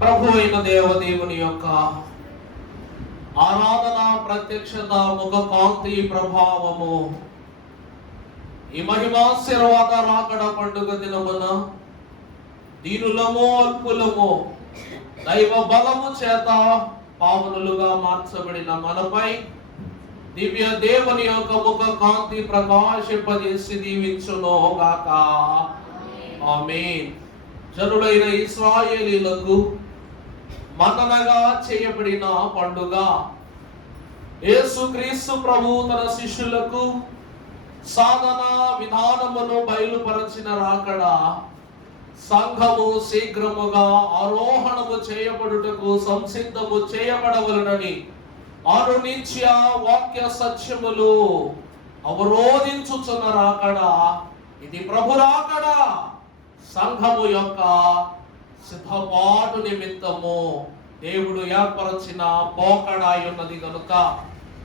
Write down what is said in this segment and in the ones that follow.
ప్రభువైన దేవదేవుని యొక్క ఆరాధన, ప్రత్యక్షత, ముఖ కాంతి, ప్రభావము ఈ మహిమాశీర్వాద రాకడ పండుగ దినమున దీనులము అల్పులము దైవ బలము చేత పావనులుగా మార్చబడిన మనపై దివ్య దేవుని యొక్క ముఖ కాంతి ప్రకాశింపజేసి దీవించును గాక. ఆమేన్. జనులైన ఇశ్రాయేలీయులకు మన్ననగా చేయబడిన పండుగ. యేసుక్రీస్తు ప్రభు తన శిష్యులకు సాధన విధానమును బయలుపరచిన రాకడ సంఘము శీఘ్రముగా ఆరోహణము చేయబడుటకు సంసిద్ధము చేయబడవలనని అనునిత్య వాక్య సత్యములు అవరోధించుచున్న రాకడ. ఇది ప్రభు రాకడ. సంఘము యొక్క సిద్ధపాటు నిమిత్తము దేవుడు ఏర్పరచిన పోకడాయి ఉన్నది కనుక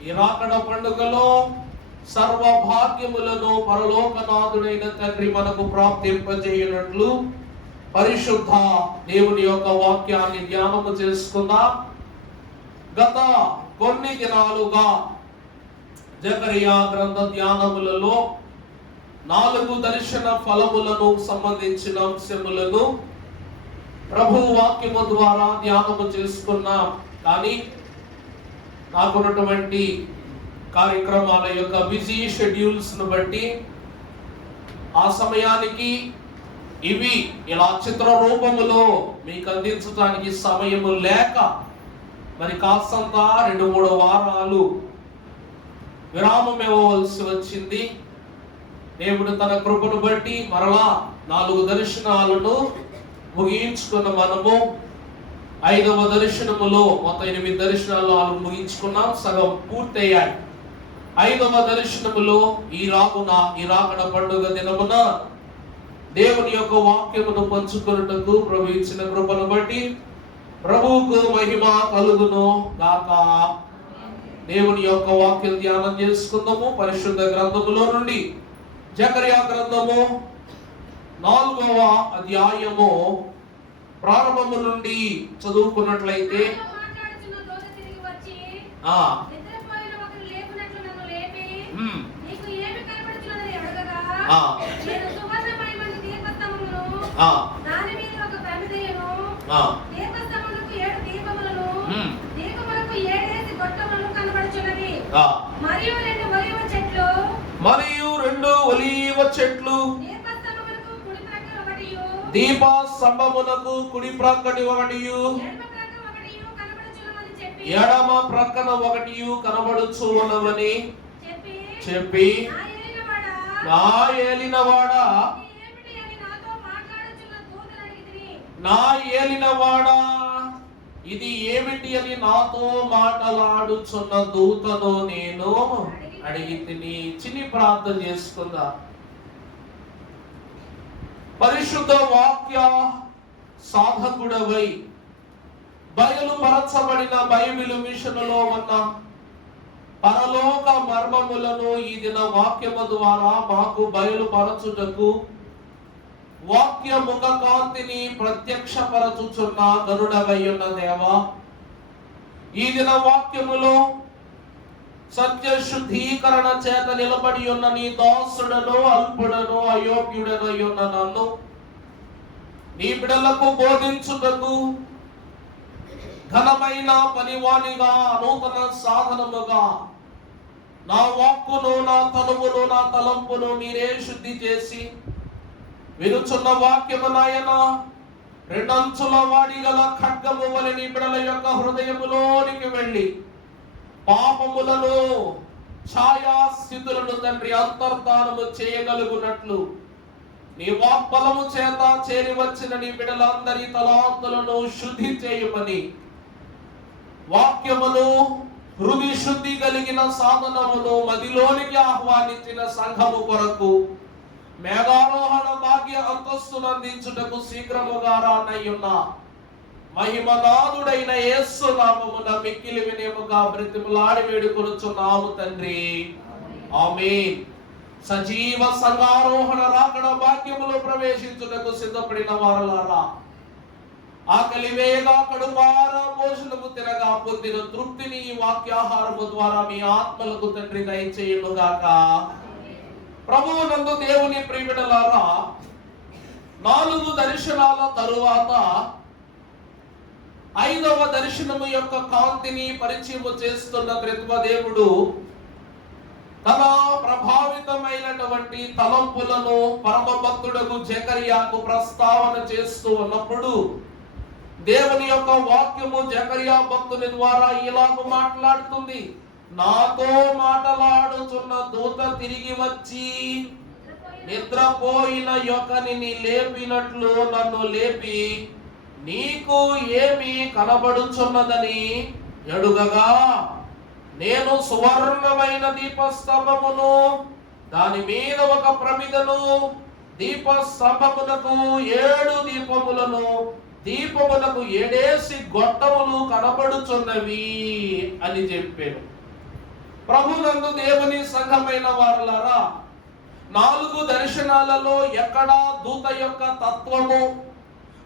ఈ రాకడ పండుగలో సర్వభాగ్యములను పరలోకనాథుడైన తండ్రి మనకు ప్రాప్తింపజేయనట్లు పరిశుద్ధ దేవుని యొక్క వాక్యాన్ని ధ్యానము చేసుకుందాం. గత కొన్ని దినాలుగా జకరియా గ్రంథ ధ్యానములలో 4 దర్శన ఫలములను సంబంధించిన అంశములను ప్రభు వాక్యము ద్వారా ధ్యానము చేసుకున్నాం. కానీ నాకున్నటువంటి కార్యక్రమాల యొక్క బిజీ షెడ్యూల్స్ ను బట్టి ఆ సమయానికి ఇవి ఇలా చిత్ర రూపములో మీకు అందించడానికి సమయము లేక మరి కాస్తంత 2-3 వారాలు విరామం ఇవ్వవలసి వచ్చింది. దేవుడు తన కృపను బట్టి మరలా 4 దర్శనాలను ముగించుకున్న మనము 5వ దర్శనములో మొత్తం 8 దర్శనాలు ముగించుకున్నాం. సగం పూర్తయ్యాయి. 5వ దర్శనములో ఈ రాకడ పండుగ దినమున దేవుని యొక్క వాక్యమును పంచుకొనుటకు ప్రభు ఇచ్చిన కృపను బట్టి ప్రభువుకు మహిమ కలుగును గాక. దేవుని యొక్క వాక్యం ధ్యానం చేసుకుందాము. పరిశుద్ధ గ్రంథములో నుండి జకరియా గ్రంథము 4వ అధ్యాయము ప్రారంభము నుండి చదువుకున్నట్లయితే మరియు 2 ఒలీవ చెట్లు దీప స్తంభమునకు కుడి ప్రక్కని ఒకటియు ఎడమ ప్రక్కన ఒకటియు కనబడుచు ఉన్నవని చెప్పి, నా ఏలినవాడా ఇది ఏమిటి అని నాతో మాట్లాడుచున్న దూతను నేను అడిగి తిని. చిన్ని ప్రార్థన చేసుకుందా. పరిశుద్ధ వాక్య సాధకుడవై బయలుపరచబడిన బైబిలు మిషనులో ఉన్న పరలోక మర్మములను ఈ దిన వాక్యము ద్వారా మాకు బయలుపరచుటకు వాక్య ముఖ కాంతిని ప్రత్యక్షపరచుచున్న గరుడవై ఉన్న దేవా, ఈ దిన వాక్యములో సత్య శుద్ధీకరణ చేత నిలబడి ఉన్న నీ దాసుడను అల్పుడను అయోగ్యుడను ఉన్న నన్ను నీ బిడలకు బోధించుటకు ఘనమైన పనివానిగా నూతన సాధనముగా నా వాక్కును, నా తనువును, నా తలంపును మీరే శుద్ధి చేసి వినుచున్న వాక్యము నాయన రెండంచుల వాడి గల ఖడ్గము వలె నీ బిడ్డల యొక్క హృదయములోనికి వెళ్ళి పాపములను ఛాయాస్థితులను తండ్రి అంతర్ధానము చేయగలుగునట్లు నీ వాక్బలము చేత చేరి వచ్చిన నీ బిడ్డలందరి తలాంతులను శుద్ధి చేయమని వాక్యమును హృదయ శుద్ధి కలిగిన సాధనమును మదిలోనికి ఆహ్వానించిన సంఘము కొరకు మేఘారోహణ భాగ్య అంతస్తును అందించుటకు శీఘ్రముగా రానయ్యున్న మహిమనాథుడైన యేసు నామమున మిక్కిలి వినయముగా బ్రతిమలాడి వేడుకొనుచున్నాము తండ్రి, ఆమేన్. సజీవ సంఘారోహణ రాకడ భాగ్యములో ప్రవేశించుటకు సిద్ధపడిన వారలారా, ఆకలి వేగా కడుపారా భోజనము తినగా పొందిన తృప్తిని ఈ వాక్యాహారము ద్వారా మీ ఆత్మలకు తండ్రి దయచేయునుగాక. ప్రభువు నందు దేవుని ప్రియబిడ్డలారా, 4 దర్శనాల తరువాత 5వ దర్శనము యొక్క కాంతిని పరిచయం చేస్తున్న త్రిత్వదేవుడు తన ప్రభావితమైనటువంటి తలంపులను పరమ భక్తుడకు జకర్యాకు ప్రస్తావన చేస్తూ ఉన్నప్పుడు దేవుని యొక్క వాక్యము జకర్యా భక్తుని ద్వారా ఇలాగ మాట్లాడుతుంది. నాతో మాట్లాడుచున్న దూత తిరిగి వచ్చి నిద్రపోయిన యొక్కనిని లేపినట్లు నన్ను లేపి నీకు ఏమి కనబడుచున్నదని అడుగగా, నేను సువర్ణమైన దీపస్తంభమును, దాని మీద ఒక ప్రమిదను, దీపస్తంభమునకు 7 దీపములను, దీపములకు 7 గొట్టములు కనబడుచున్నవి అని చెప్పాను. ప్రభునందు దేవుని సంఘమైన వారలారా, 4 దర్శనాలలో ఎక్కడా దూత యొక్క తత్వము,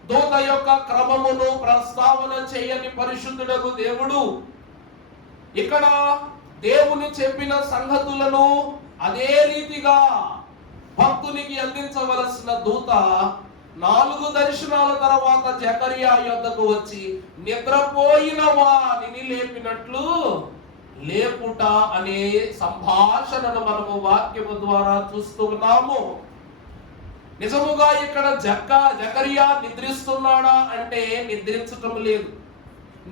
దూత యొక్క క్రమమును ప్రస్తావన చేయని పరిశుద్ధుడకు దేవుడు ఇక్కడ దేవుని చెప్పిన సంగతులను అదే రీతిగా భక్తునికి అందించవలసిన దూత 4 దర్శనాల తర్వాత జకర్యా యొద్దకు వచ్చి నిద్రపోయిన వానిని లేపినట్లు లేపుట అనే సంభాషణను మనము వాక్యము ద్వారా చూస్తున్నాము. నిజముగా ఇక్కడ జకర్యా నిద్రిస్తున్నాడా అంటే నిద్రించటం లేదు.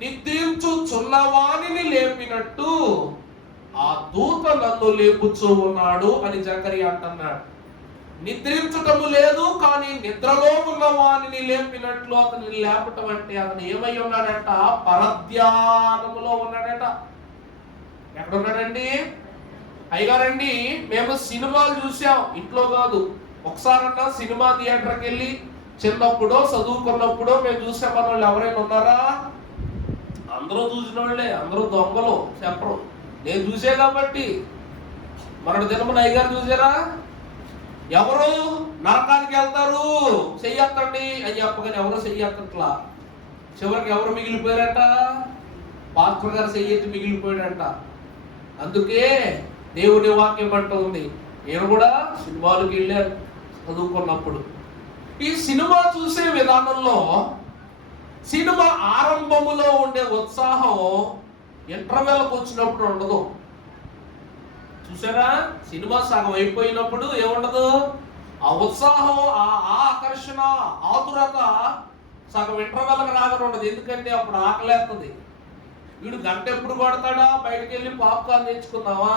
నిద్రించుచున్నవానిని లేపినట్టు ఆ దూత నన్ను లేపుచూ ఉన్నాడు అని జకర్యా అంటున్నాడు. నిద్రించటము లేదు, కానీ నిద్రలో ఉన్న వానిని లేపినట్లు అతన్ని లేపటం అంటే అతను ఏమై ఉన్నాడట? పరధ్యానములో ఉన్నాడట. ఎక్కడున్నాడండి? అయ్యగారండి, మేము సినిమాలు చూసాం, ఇంట్లో కాదు. ఒకసారన్నా సినిమా థియేటర్కి వెళ్ళి చిన్నప్పుడో చదువుకున్నప్పుడో మేము చూసామన్న వాళ్ళు ఎవరైనా ఉన్నారా? అందరూ చూసిన వాళ్ళే, అందరూ దొంగలు చెప్పరు. నేను చూసే కాబట్టి. మరొక దినమున అయ్యగారు చూసారా? ఎవరు నరకానికి వెళ్తారు చెయ్యత్తండి అని చెప్పగానే ఎవరు చెయ్యత్తట్లా. చివరికి ఎవరు మిగిలిపోయారట? పాస్టర్ గారు చెయ్యెత్తి మిగిలిపోయాడంట. అందుకే దేవుని వాక్యం అంటూ ఉంది, నేను కూడా సినిమాలకు వెళ్ళాను చదువుకున్నప్పుడు. ఈ సినిమా చూసే విధానంలో సినిమా ఆరంభములో ఉండే ఉత్సాహం ఇంటర్వెల్కి వచ్చినప్పుడు ఉండదు. చూసారా? సినిమా సగం అయిపోయినప్పుడు ఏముండదు, ఆ ఉత్సాహం, ఆ ఆకర్షణ, ఆతురత సగం ఇంటర్వెల్కి రాగానే ఉండదు. ఎందుకంటే అప్పుడు ఆకలేస్తుంది. వీడు గంట ఎప్పుడు కొడతాడా, బయటకు వెళ్ళి పాప్కార్న్ తెచ్చుకుందామా,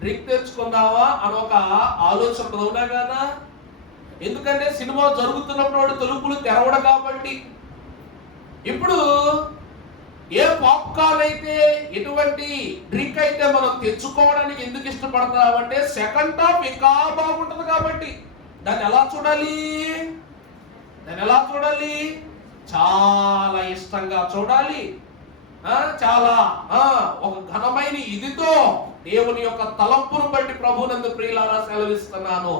డ్రింక్ తెచ్చుకుందామా అని ఒక ఆలోచన అవునా కదా. ఎందుకంటే సినిమా జరుగుతున్నప్పుడు వాడు తలుపులు తెరవడు కాబట్టి. ఇప్పుడు ఏ పాప్కార్న్ అయితే, ఎటువంటి డ్రింక్ అయితే మనం తెచ్చుకోవడానికి ఎందుకు ఇష్టపడతామంటే సెకండ్ హాఫ్ ఇంకా బాగుంటుంది కాబట్టి. దాన్ని ఎలా చూడాలి? చాలా ఇష్టంగా చూడాలి. చాలా ఒక ఘనమైన ఇదితో దేవుని యొక్క తలంపును బట్టి ప్రభునందు ప్రియులారా సెలవిస్తున్నాను.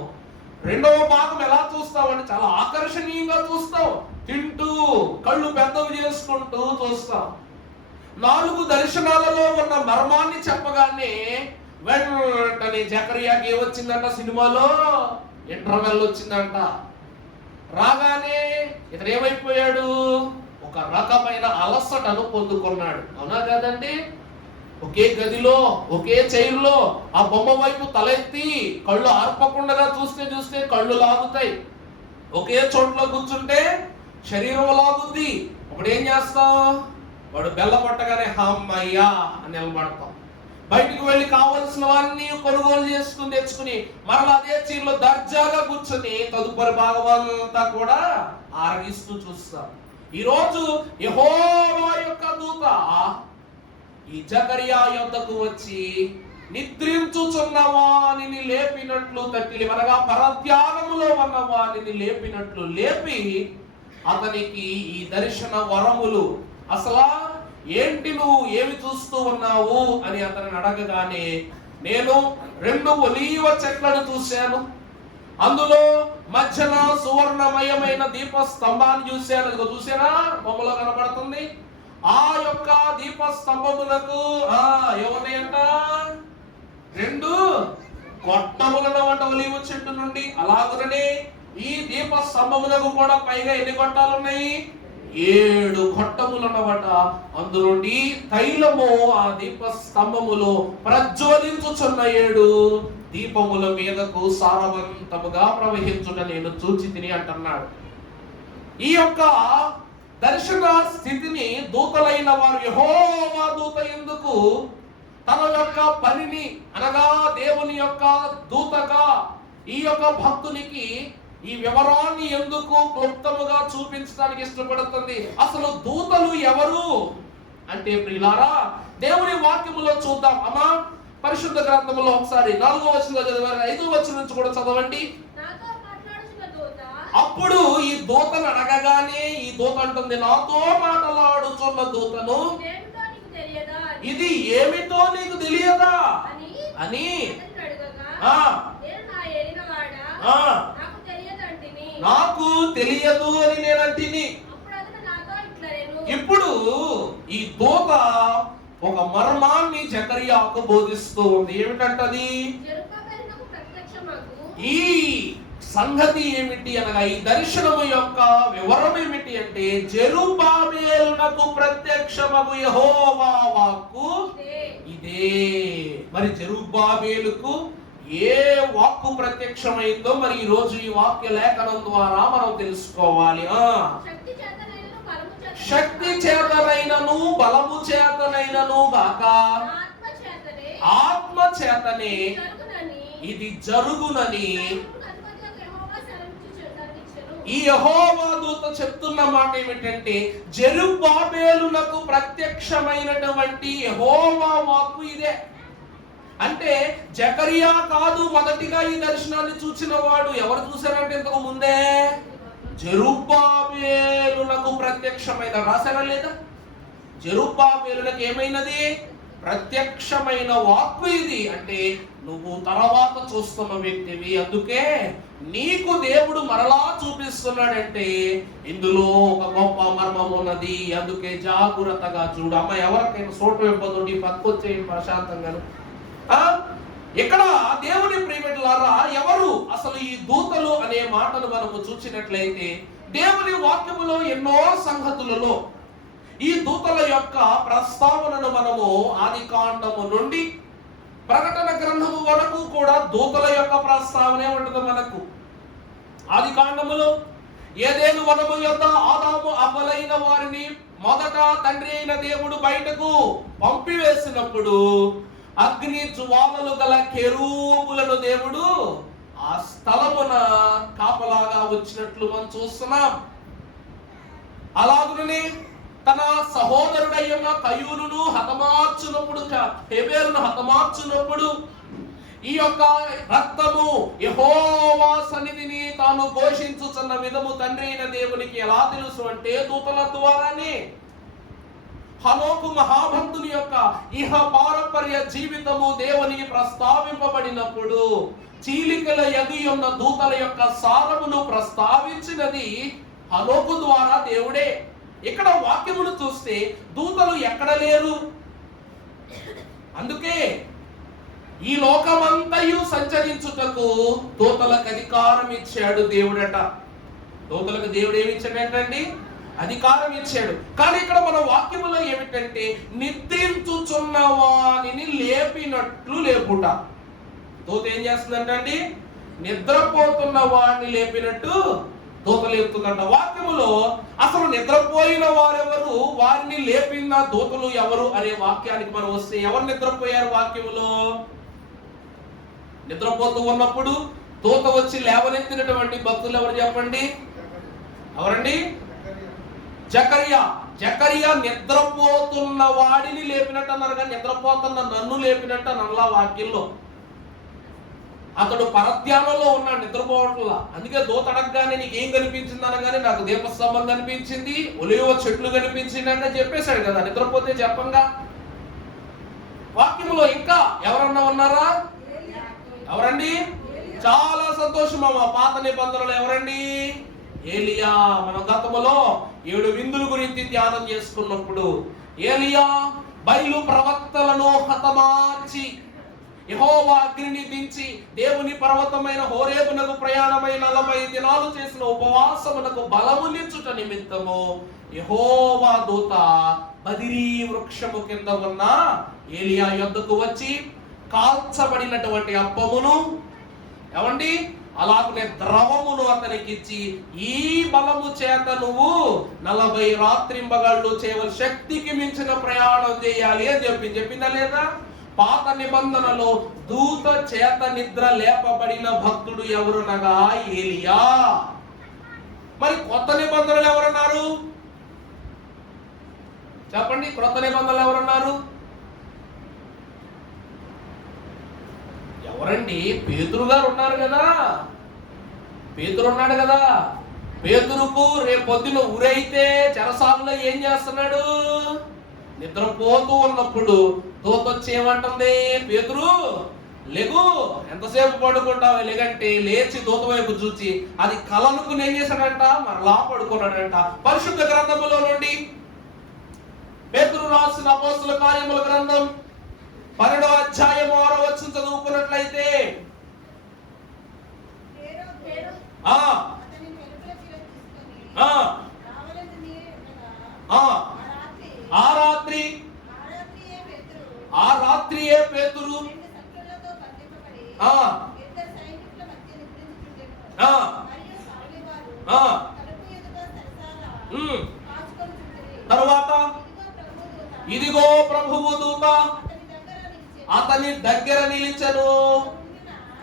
2వ భాగం ఎలా చూస్తామంటే చాలా ఆకర్షణీయంగా చూస్తాం. తింటూ కళ్ళు పెద్దవి చేసుకుంటూ చూస్తాం. 4 దర్శనాలలో ఉన్న మర్మాన్ని చెప్పగానే వెంటనే జకర్యాకి ఏమొచ్చిందంట? సినిమాలో ఇంటర్వెల్ వచ్చిందంట. రాగానే ఇతను ఏమైపోయాడు? ఒక రకమైన అలసటను పొందుకున్నాడు. అవునా కాదండి? ఒకే గదిలో ఒకే చైర్లో ఆ బొమ్మ వైపు తలెత్తి కళ్ళు ఆర్పకుండా చూస్తే కళ్ళు లాగుతాయి. ఒకే చోట్ల కూర్చుంటే శరీరం లాగుద్ది. అప్పుడు ఏం చేస్తాం? వాడు బెల్ల కొట్టగానే హమ్మయ్యా అని నిలబడతాం. బయటికి వెళ్ళి కావలసినవన్నీ కొనుగోలు చేసుకుని తెచ్చుకుని మరలా అదే చీరలో దర్జాగా కూర్చొని తదుపరి భాగమంతా కూడా ఆరగిస్తూ చూస్తాం. ఈరోజు యెహోవా యొక్క దూత ఈ జకరియా యొద్దకు వచ్చి నిద్రించుచున్న వానిని లేపినట్లు తట్టిలి, అనగా పరధ్యానములో ఉన్న వానిని లేపినట్లు లేపి అతనికి ఈ దర్శన వరములు, అసలు ఏంటి నువ్వు ఏమి చూస్తూ ఉన్నావు అని అతనిని అడగగానే, నేను 2 ఒలీవ చెట్లను చూశాను, అందులో మధ్యన సువర్ణమయమైన దీప స్తంభాన్ని చూశాను. ఇదిగో చూసారా, బొమ్మలో కనబడుతుంది. ఆ యొక్క దీప స్తంభములకు ఏమన్నాయంట? 2 గొట్టములన్నమాట ఒలీవ చెట్టు నుండి. అలాగనే ఈ దీప స్తంభములకు కూడా పైగా ఎన్ని గొట్టాలు ఉన్నాయి? 7 గొట్టములన్నమాట. అందులోని తైలము ఆ దీప స్తంభములో ప్రజ్వలించుచున్న 7 దీపముల మీదకు సారవంతముగా ప్రవహించుట నేను చూచి తిని అంటున్నాడు. ఈ యొక్క దర్శన స్థితిని దూతలైన వారు యెహోవా దూత ఎందుకు తన యొక్క పనిని, అనగా దేవుని యొక్క దూతగా ఈ యొక్క భక్తునికి ఈ వివరాన్ని ఎందుకు క్లుప్తముగా చూపించడానికి ఇష్టపడుతుంది? అసలు దూతలు ఎవరు అంటే ప్రియులారా, దేవుని వాక్యములో చూద్దాం. అమ్మా, పరిశుద్ధ గ్రంథములో ఒకసారి 4వ వచనంలో చదవండి, 5వ వచనం నుంచి కూడా చదవండి. అప్పుడు ఈ దూతను అడగగానే ఈ దూత అంటుంది, నాతో మాట్లాడుచున్న దూతను ఇది ఏమిటో నీకు తెలియదా అని నాకు తెలియదు అని నేను అంటిని. ఇప్పుడు ఈ దూత ఒక మర్మాన్ని జకరియాకు బోధిస్తూ ఉంది. ఏమిటంటది? ఈ సంగతి ఏమిటి అనగా ఈ దర్శనము యొక్క వివరం ఏమిటి అంటే, జెరుబ్బాబెలునకు ప్రత్యక్షమగు యెహోవా వాక్కు ఇదే. మరి జెరుబ్బాబెలుకు ఏ వాక్కు ప్రత్యక్షమైందో మరి ఈ రోజు ఈ వాక్య లేఖనం ద్వారా మనం తెలుసుకోవాలి. శక్తి చేతనైనను బలము చేతనైనను గాక ఆత్మ చేతనే ఇది జరుగునని ఈ యెహోవా దూత చెప్తున్న మాట ఏమిటంటే, జెరుబ్బాబెలునకు ప్రత్యక్షమైనటువంటి యెహోవా వాక్కు ఇదే. అంటే జకరియా కాదు మొదటిగా ఈ దర్శనాన్ని చూసిన వాడు. ఎవరు చూశారంటే ఇంతకు ముందే జెరుబ్బాబెలునకు ప్రత్యక్షమైన, రాశారా లేదా? జెరుబ్బాబెలునకు ఏమైనది? ప్రత్యక్షమైన వాక్కు ఇది. అంటే నువ్వు తర్వాత చూస్తున్న వ్యక్తివి, అందుకే నీకు దేవుడు మరలా చూపిస్తున్నాడంటే ఇందులో ఒక గొప్ప మర్మం ఉన్నది. అందుకే జాగ్రత్తగా చూడు. అమ్మ, ఎవరికైనా చోటు ఇవ్వదు, పక్కొచ్చేయండి ప్రశాంతంగాను. ఇక్కడ దేవుని ప్రియమిటులారా, ఎవరు అసలు ఈ దూతలు అనే మాటను మనము చూసినట్లయితే దేవుని వాక్యములో ఎన్నో సంగతులలో ఈ దూతల యొక్క ప్రస్తావనను మనము ఆదికాండము నుండి ప్రకటన గ్రంథము వరకు కూడా దూతల యొక్క ప్రస్తావనే ఉంటుంది మనకు. ఆదికాండములో ఏదేను వనము యొద్ద ఆదాము అవ్వలైన వారిని మొదట తండ్రి అయిన దేవుడు బయటకు పంపివేసినప్పుడు అగ్ని జ్వాలలు గల కెరూబులను దేవుడు ఆ స్థలమున కాపలాగా వచ్చినట్లు మనం చూస్తున్నాం. అలాగునే తన సహోదరుడైన కయూనును హతమార్చునప్పుడు, హేబేలును హతమార్చునప్పుడు ఈ యొక్క రక్తము యెహోవా సన్నిధిని తాను ఘోషించుచున్న విధము తండ్రి అయిన దేవునికి ఎలా తెలుసు అంటే దూతల ద్వారానే. హనోకు మహాభక్తుని యొక్క ఇహ పారంపర్య జీవితము దేవునికి ప్రస్తావింపబడినప్పుడు చీలికల ఎగి ఉన్న దూతల యొక్క సారమును ప్రస్తావించినది హనోకు ద్వారా దేవుడే. ఇక్కడ వాక్యమును చూస్తే దూతలు ఎక్కడ లేరు. అందుకే ఈ లోకమంతయు సంచరించుటకు దూతలకు అధికారం ఇచ్చాడు దేవుడట. దూతలకు దేవుడు ఏమి ఇచ్చాడంటండి? అధికారం ఇచ్చాడు. కానీ ఇక్కడ మన వాక్యములో ఏమిటంటే నిద్రించుచున్న వానిని లేపినట్లు లేపుట. దూత ఏం చేస్తుందంటే నిద్రపోతున్న వాడిని లేపినట్టు దూత లేపుతుందంట. వాక్యములో అసలు నిద్రపోయిన వారెవరు, వారిని లేపిన దూతలు ఎవరు అనే వాక్యానికి మనం వస్తే ఎవరు నిద్రపోయారు? వాక్యములో నిద్రపోతూ ఉన్నప్పుడు దూత వచ్చి లేవనెత్తినటువంటి భక్తులు ఎవరు చెప్పండి? ఎవరండి? జకరియా నిద్రపోతున్న వాడిని లేపినట్టు అన్నారు, కానీ నిద్రపోతున్న నన్ను లేపినట్టు అనలా వాక్యంలో. అతడు పరధ్యానంలో ఉన్నాడు, నిద్రపోవట్లా. అందుకే దూత అడగగానే నీకేం కనిపించింది అనగానే నాకు దీపస్తంభం కనిపించింది, ఒలివ చెట్లు కనిపించింది అంటే చెప్పేశాడు కదా. నిద్రపోతే చెప్పంగా. వాక్యంలో ఇంకా ఎవరన్నా ఉన్నారా? ఎవరండి? చాలా సంతోషం. మా పాత నిబంధనలు ఎవరండి? ఏలియా. మన గతములో 7 విందుల గురించి ధ్యానం చేసుకున్నప్పుడు ఏలియా బయలు ప్రవక్తలను హతమార్చి యెహోవా అగ్నిని దించి దేవుని పర్వతమైన హోరేబునకు ప్రయాణమై 40 దినాలు చేసిన ఉపవాసమునకు బలమునిచ్చుట నిమిత్తము యెహోవా దూత బదిరీ వృక్షము కింద ఉన్న ఏలియా యొద్దకు వచ్చి కాల్చబడినటువంటి అప్పమును ఏమండి అలాగనే ద్రవమును అతనికి ఇచ్చి ఈ బలము చేత నువ్వు 40 రాత్రింబగళ్ళు చేయవలసిన శక్తికి మించిన ప్రయాణం చేయాలి అని చెప్పిందా లేదా? పాత నిబంధనలో దూత చేత నిద్ర లేపబడిన భక్తుడు ఎవరునగా ఏలియా. మరి కొత్త నిబంధనలు ఎవరున్నారు చెప్పండి? కొత్త నిబంధనలు ఎవరున్నారు? ఎవరండి? పేతురు గారు ఉన్నారు కదా. పేతురు ఉన్నాడు కదా. పేతురుకు రేపొద్దున ఊరైతే చెరసాలలో ఏం చేస్తున్నాడు? నిద్రపోతూ ఉన్నప్పుడు దూత వచ్చి ఏమంటుంది? పేతురు లెగు, ఎంతసేపు పడుకుంటావు? లేకంటే లేచి దూత వైపు చూచి అది కలనుకుని ఏం చేశాడంట? మరలా పడుకున్నాడంట. పరిశుద్ధ గ్రంథములో నుండి పేతురు రాసిన అపోస్తల కార్యముల గ్రంథం 12వ అధ్యాయం 6వ వచనం చదువుకున్నట్లయితే ఆ రాత్రియే పేతురు తరువాత ఇదిగో ప్రభువు దూత అతని దగ్గర నిలిచెను.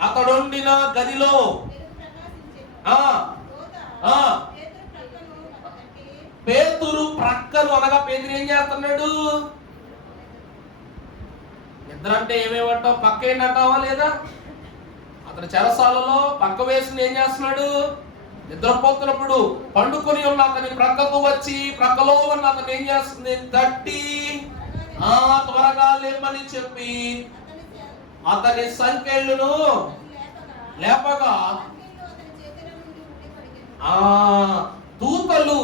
అతడుండిన గదిలో పేతురు ప్రక్కను అనగా పేతురు ఏం చేస్తున్నాడు? నిద్ర అంటే ఏమేమంటావు? పక్క ఏంటంటావా లేదా? అతని చెరసాలలో పక్క వేసుకుని ఏం చేస్తున్నాడు? నిద్రపోతున్నప్పుడు పండుకొని ఉన్న అతని ప్రక్కకు వచ్చి ప్రక్కలో ఉన్న అతను ఏం చేస్తుంది? తట్టి త్వరగా లేమని చెప్పి అతని సంకెళ్ళును లేపగా దూతలు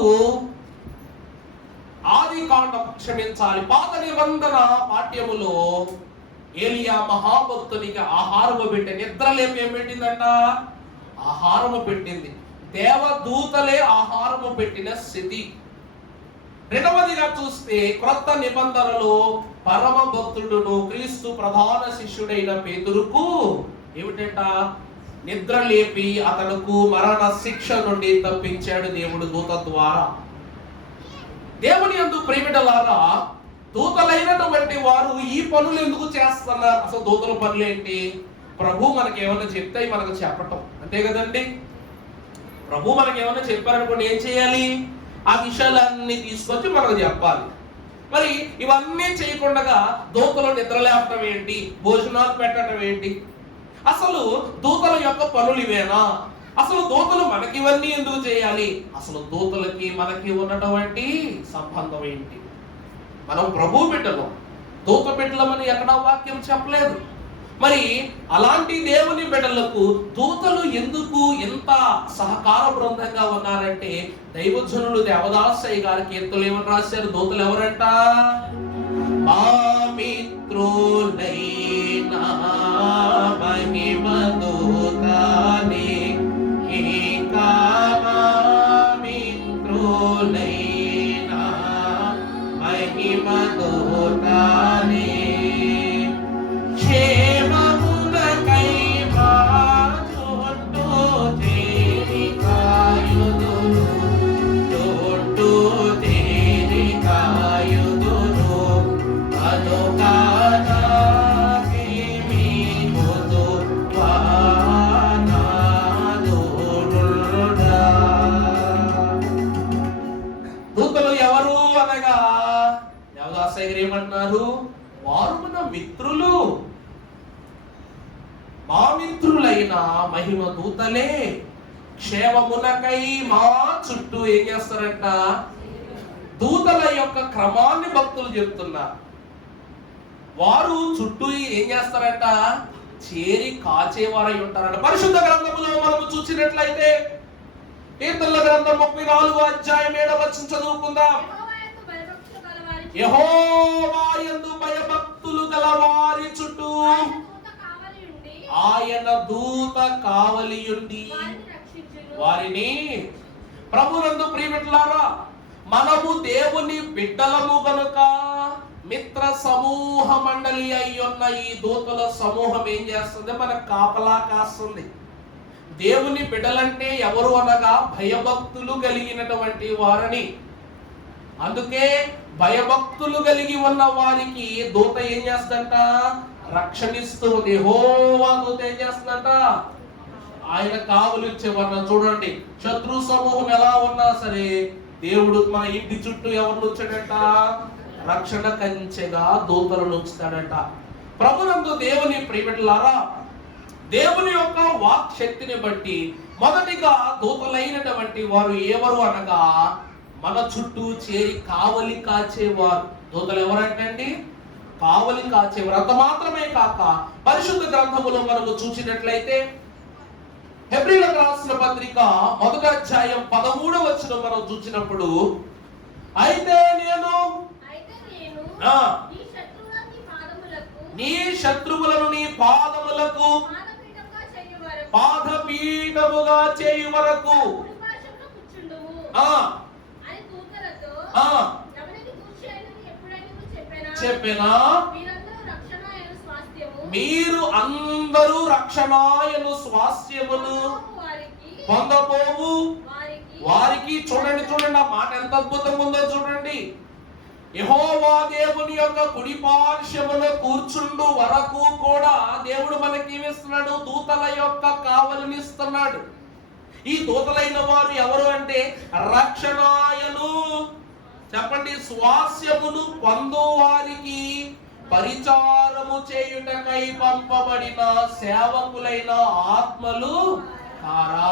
ఆది కాండం క్షమించాలి పాత నిబంధన పాఠ్యములో ఏలియా మహాభక్తునికి ఆహారము పెట్టి నిద్ర లేపి ఏం పెట్టిందంట? ఆహారము పెట్టింది. దేవదూతలే ఆహారము పెట్టిన స్థితి. రెండవదిగా చూస్తే క్రొత్త నిబంధనలో పరమ భక్తుడును క్రీస్తు ప్రధాన శిష్యుడైన పేతురుకు ఏమిటంట? నిద్ర లేపి అతనుకు మరణ శిక్ష నుండి తప్పించాడు దేవుడు దూత ద్వారా. దేవుని యందు ప్రియమిడలారా, దూతలైనటువంటి వారు ఈ పనులు ఎందుకు చేస్తున్నారు? అసలు దూతల పనులు ఏంటి? ప్రభు మనకి ఏమన్నా చెప్తే మనకు చెప్పటం, అంతే కదండి. ప్రభు మనకి ఏమన్నా చెప్పారనుకోండి, ఏం చేయాలి? ఆ విషయాలన్నీ తీసుకొచ్చి మనకు చెప్పాలి. మరి ఇవన్నీ చేయకుండా దూతలు నిద్ర లేపటం ఏంటి? భోజనాలు పెట్టడం ఏంటి? అసలు దూతల యొక్క పనులు ఇవేనా? అసలు దూతలు మనకి ఇవన్నీ ఎందుకు చేయాలి? అసలు దూతలకి మనకి ఉన్నటువంటి సంబంధం ఏంటి? మనం ప్రభు బిడ్డలు, దూత బిడ్డలమని ఎక్కడా వాక్యం చెప్పలేదు. మరి అలాంటి దేవుని బిడ్డలకు దూతలు ఎందుకు ఎంత సహకార బృందంగా ఉన్నారంటే, దైవజనులు దేవదాసయ్య గారి కీర్తనలు ఏమని రాశారు? దూతలు ఎవరంట? మా మిత్రులైనా మహిమ దూతనే ఇంకా మా మిత్రులైనా మిత్రులు, మా మిత్రులైన మహిమ దూతలే క్షేమమునకై మా చుట్టూ ఏం చేస్తారంట? దూతల యొక్క క్రమాన్ని భక్తులు చెప్తున్నారు. వారు చుట్టూ ఏం చేస్తారంట? చేరి కాచేవారై ఉంటారంట. పరిశుద్ధ గ్రంథములో మనము చూసినట్లయితే కీర్తనల గ్రంథం 34వ అధ్యాయం 7వ వచనం చదువుకుందాం. యెహోవా యందు భయభక్తులు గల వారి చుట్టూ ఆయన దూత కావలియుండి వారిని. ప్రభునందు ప్రియమిత్రులారా, మనము దేవుని బిడ్డలము గనుక మిత్ర సమూహ మండలి అయ్యున్న ఈ దూతల సమూహం ఏం చేస్తుంది? మనకు కాపలా కాస్తుంది. దేవుని బిడ్డలంటే ఎవరు అనగా భయభక్తులు కలిగినటువంటి వారని. అందుకే భయభక్తులు కలిగి ఉన్న వారికి దూత ఏం చేస్తుందంట? రక్షణిస్తుంది. యెహోవా దూత ఏం చేస్తుందంట? ఆయన కావలి ఇచ్చేవారు. చూడండి, శత్రు సమూహం ఎలా ఉన్నా సరే దేవుడు మన ఇంటి చుట్టూ ఎవరు ఉంచాడంట? రక్షణ కంచెగా దూతలను ఉంచుతాడంట. ప్రభునందు దేవుని ప్రియమిత్రులారా, దేవుని యొక్క వాక్ శక్తిని బట్టి మొదటిగా దూతలైనటువంటి వారు ఎవరు అనగా మన చుట్టూ చేరి కావలి కాచేవారు. దూతలు ఎవరంటండి? కావలి కాచేవారు. అంత మాత్రమే కాక పరిశుద్ధ గ్రంథములో మనము చూసినట్లయితే హెబ్రీయులకు రాసిన పత్రిక 1వ అధ్యాయం 13వ వచనం మనం చూసినప్పుడు, అయితే నేను నీ శత్రువులను నీ పాదములకు పాదపీఠముగా చేయు వరకు చెప్పినా మీరు అందరూ రక్షణాయను స్వాస్థ్యమును పొందబోవు వారికి. చూడండి చూడండి, ఆ మాట ఎంత అద్భుతంగా ఉందో చూడండి. యెహోవా దేవుని యొక్క కుడి పార్శ్వమున కూర్చుండు వరకు కూడా దేవుడు మనకి ఏమిస్తున్నాడు? దూతల యొక్క కావలిని ఇస్తున్నాడు. ఈ దూతలైన వారు ఎవరు అంటే రక్షణాయను, చెప్పండి, స్వాస్యమును పొందు వారికి పరిచారము చేయుటకై పంపబడిన సేవకులైన ఆత్మలు కారా.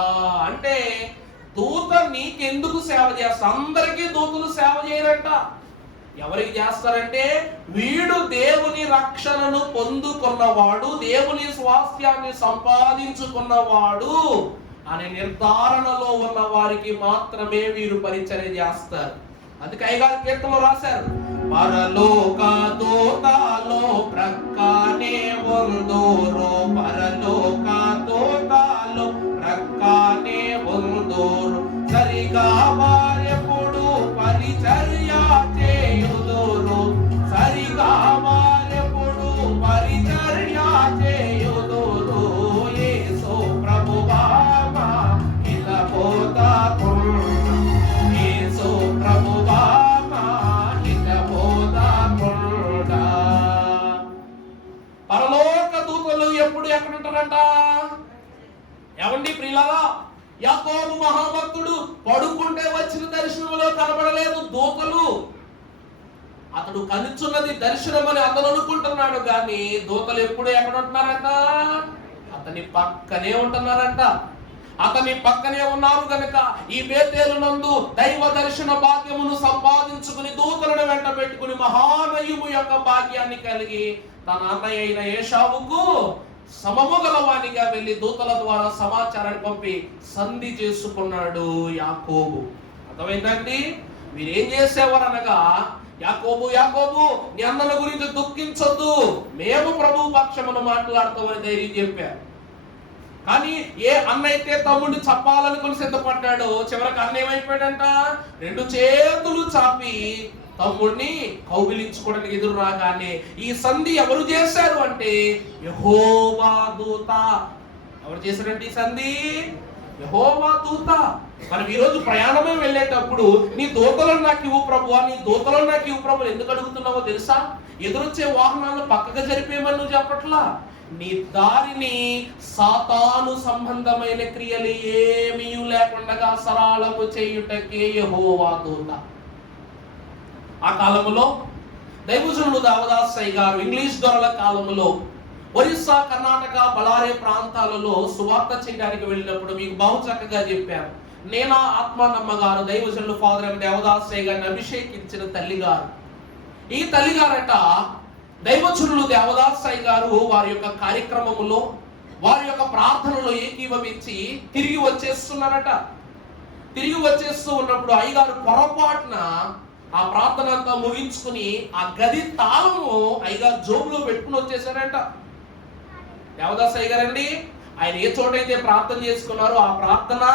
అంటే దూత నీకెందుకు సేవ చేస్తా? అందరికీ దూతలు సేవ చేయరంట. ఎవరికి చేస్తారంటే వీడు దేవుని రక్షణను పొందుకున్నవాడు, దేవుని స్వాస్థ్యాన్ని సంపాదించుకున్నవాడు అనే నిర్ధారణలో ఉన్న వారికి మాత్రమే వీరు పరిచర్య చేస్తారు. అందుకే అయ్యగారు కీర్తనలో రాశారు, పరలోక దూతలో ప్రక్కనే ఉందోరు, పరలోక దూతలో ప్రక్కనే ఉందోరు, సరిగా వారెప్పుడు పరిచర్య చేయుదురు, సరిగా వారెప్పుడు పరిచర్య చేయుదురు. యేసు ప్రభువా మాకిల బోధకుడు, యేసు ప్రభువా మాకిల బోధకుడా. పరలోక దూతలు ఎప్పుడు ఎక్కడ ఉంటారంట? ఎవండి ప్రియులారా, యాకోబు మహాభక్తుడు పడుకుంటే వచ్చిన దర్శనంలో కనబడలేదు దూతలు. అతడు కనుచున్నది దర్శనం అని అతను అనుకుంటున్నాడు, కానీ దూతలు ఎప్పుడు ఎక్కడ ఉంటున్నారంట? అతని పక్కనే ఉంటున్నారంట. అతని పక్కనే ఉన్నారు గనుక ఈ బేతేలు నందు దైవ దర్శన భాగ్యమును సంపాదించుకుని దూతలను వెంట పెట్టుకుని మహానయుము యొక్క భాగ్యాన్ని కలిగి తన అన్నయ్య అయిన ఏశావుకు సమము గలవానిగా వెళ్లి దూతల ద్వారా సమాచారాన్ని పంపి సంధి చేసుకున్నాడు యాకోబు. అర్థమైందండి? వీరేం చేసేవారు అనగా, యాకోబు యాకోబు నీ అన్నల గురించి దుఃఖించొద్దు, మేము ప్రభు పక్షమును మాట్లాడతామని ధైర్యం చెప్పారు. కానీ ఏ అన్న అయితే తమ్ముడిని చంపాలనుకుని సిద్ధపడ్డాడో చివరికి అన్న ఏమైపోయాడంట? 2 చేతులు చాపి తమ్ముడిని కౌగిలించుకోవడానికి ఎదురు రాగానే ఈ సంధి ఎవరు చేశారు అంటే యెహోవా దూత. ఎవరు చేశారంటే ఈ సంధి? యెహోవా దూత. మనం ఈ రోజు ప్రయాణమే వెళ్ళేటప్పుడు నీ దూతలను నాకు ఇవ్వు ప్రభువా, నీ దూతలను నాకు ఇవ్వు ప్రభు ఎందుకు అడుగుతున్నావో తెలుసా? ఎదురొచ్చే వాహనాలను పక్కగా జరిపేయమని నువ్వు చెప్పట్లా. నీ దారిని సాతాను సంబంధమైన క్రియలు ఏమీ లేకుండా సరళము చేయుటకే యెహోవా దూత. ఆ కాలములో దైవజనుడు దేవదాసయ్య గారు ఇంగ్లీష్ దొరల కాలంలో ఒరిస్సా, కర్ణాటక, బళ్ళారి ప్రాంతాలలో సువార్త చేయడానికి వెళ్ళినప్పుడు మీకు బహు చక్కగా చెప్పారు. నేనా ఆత్మానమ్మ గారు దైవజనుడు ఫాదర్ ఎం దేవదాసయ్య గారిని అభిషేకించిన తల్లిగారు. ఈ తల్లిగారట దైవజనుడు దేవదాసయ్య గారు వారి యొక్క కార్యక్రమములో, వారి యొక్క ప్రార్థనలో ఏకీభవించి తిరిగి వచ్చేస్తున్నారట. తిరిగి వచ్చేస్తూ ఉన్నప్పుడు అయ్యగారు పొరపాటున ఆ ప్రార్థన అంతా ముగించుకుని ఆ గది తాళము అయ్యగారు జోబులో పెట్టుకుని వచ్చేసారంట. దేవదాసయ్య గారండి, ఆయన ఏ చోటైతే ప్రార్థన చేసుకున్నారో ఆ ప్రార్థన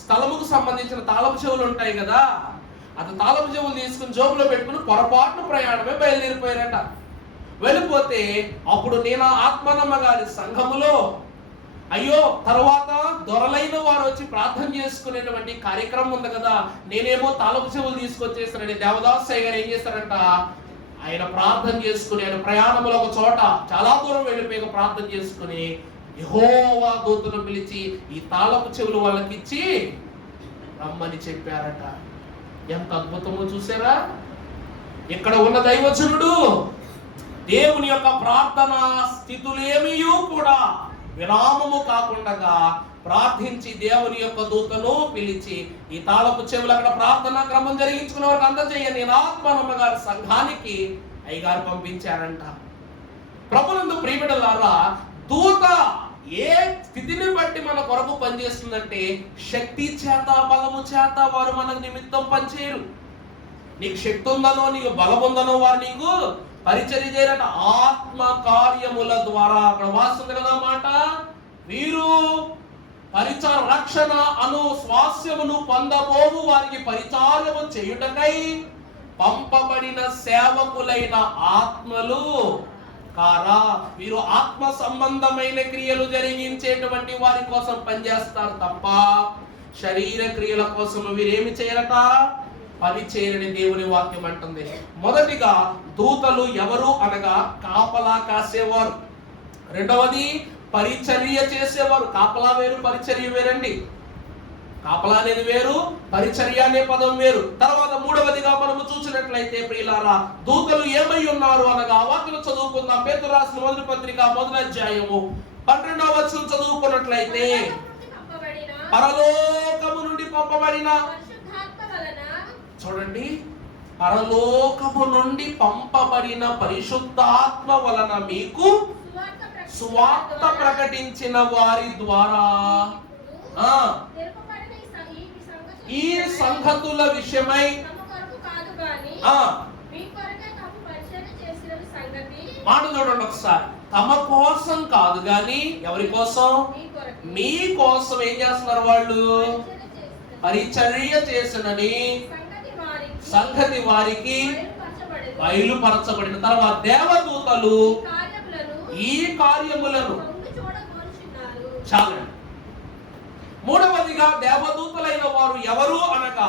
స్థలముకు సంబంధించిన తాళపు చెవులు ఉంటాయి కదా, అది తాళపు చెవులు తీసుకుని జోబులో పెట్టుకుని పొరపాటున ప్రయాణమే బయలుదేరిపోయారట. వెళ్ళిపోతే అప్పుడు నేను ఆత్మానమ్మ గారి సంఘములో అయ్యో తర్వాత దొరలైన వారు వచ్చి ప్రార్థన చేసుకునేటువంటి కార్యక్రమం ఉంది కదా, నేనేమో తాళపు చెవులు తీసుకొచ్చేస్తానని దేవదాసయ్య గారు ఏం చేస్తారంట, ఆయన ప్రార్థన చేసుకుని ఆయన ప్రయాణంలో ఒక చోట చాలా దూరం వెళ్ళిపోయి ప్రార్థన చేసుకుని యెహోవా దూతను పిలిచి ఈ తాళపు చెవులు వాళ్ళకి ఇచ్చి రమ్మని చెప్పారట. ఎంత అద్భుతమో చూసారా? ఇక్కడ ఉన్న దైవజనుడు దేవుని యొక్క ప్రార్థన స్థితులేమియూ కూడా విరామము కాకుండా ప్రార్థించి దేవుని యొక్క దూతను పిలిచి ఈ తాళపు చెవులు అక్కడ ప్రార్థనా క్రమం జరిగించుకునే వారికి అందజేయని ఆత్మానమ్మ గారి సంఘానికి అయ్యగారు పంపించారంట. ప్రభునందు ప్రియబిడ్డలారా, దూత ఏ స్థితిని బట్టి మన కొరకు పనిచేస్తుందంటే శక్తి చేత, బలము చేత వారు మన నిమిత్తం పనిచేయరు. నీకు శక్తి ఉందనో, నీకు బలం ఉందనో వారు నీకు పరిచర్య చేయరట. ఆత్మ కార్యముల ద్వారా అక్కడ వాస్తుంది కదా మాట, వీరు పరిచార రక్షణ అను స్వాస్యమును పొందబోవు వారికి పరిచారము చేయుటకై పంపబడిన సేవకులైన ఆత్మలు కారా. వీరు ఆత్మ సంబంధమైన క్రియలు జరిగించేటువంటి వారి కోసం పనిచేస్తారు తప్ప శరీర క్రియల కోసం వీరేమి చేయరట, పని చేయరని దేవుని వాక్యం అంటుంది. మొదటిగా దూతలు ఎవరు అనగా కాపలా కాసేవారు. రెండవది పరిచర్య చేసేవారు. కాపలా వేరు, పరిచర్య వేరండి. కాపలా అనేది వేరు, పరిచర్య అనే పదం వేరు. తర్వాత మూడవదిగా మనము చూసినట్లయితే ప్రియులారా, దూతలు ఏమై ఉన్నారు అనగా వాక్యం చదువుకుందాం. పేతురు రాసిన మొదటి పత్రిక 1వ అధ్యాయము 12వ వచనం చదువుకున్నట్లయితే, పరలోకము నుండి పంపబడిన, చూడండి, పరలోకము నుండి పంపబడిన పరిశుద్ధాత్మ వలన మీకు సువార్త ప్రకటించిన వారి ద్వారా ఈ సంగతుల విషయమై మాట చూడండి ఒకసారి. తమ కోసం కాదు గాని ఎవరి కోసం? మీ కోసం ఏం చేస్తున్నారు వాళ్ళు? పరిచర్య చేసినని సంగతి వారికి బయలుపరచబడిన తర్వాత దేవదూతలు ఈ కార్యములను చాలండి. మూడవదిగా దేవదూతలైన వారు ఎవరు అనగా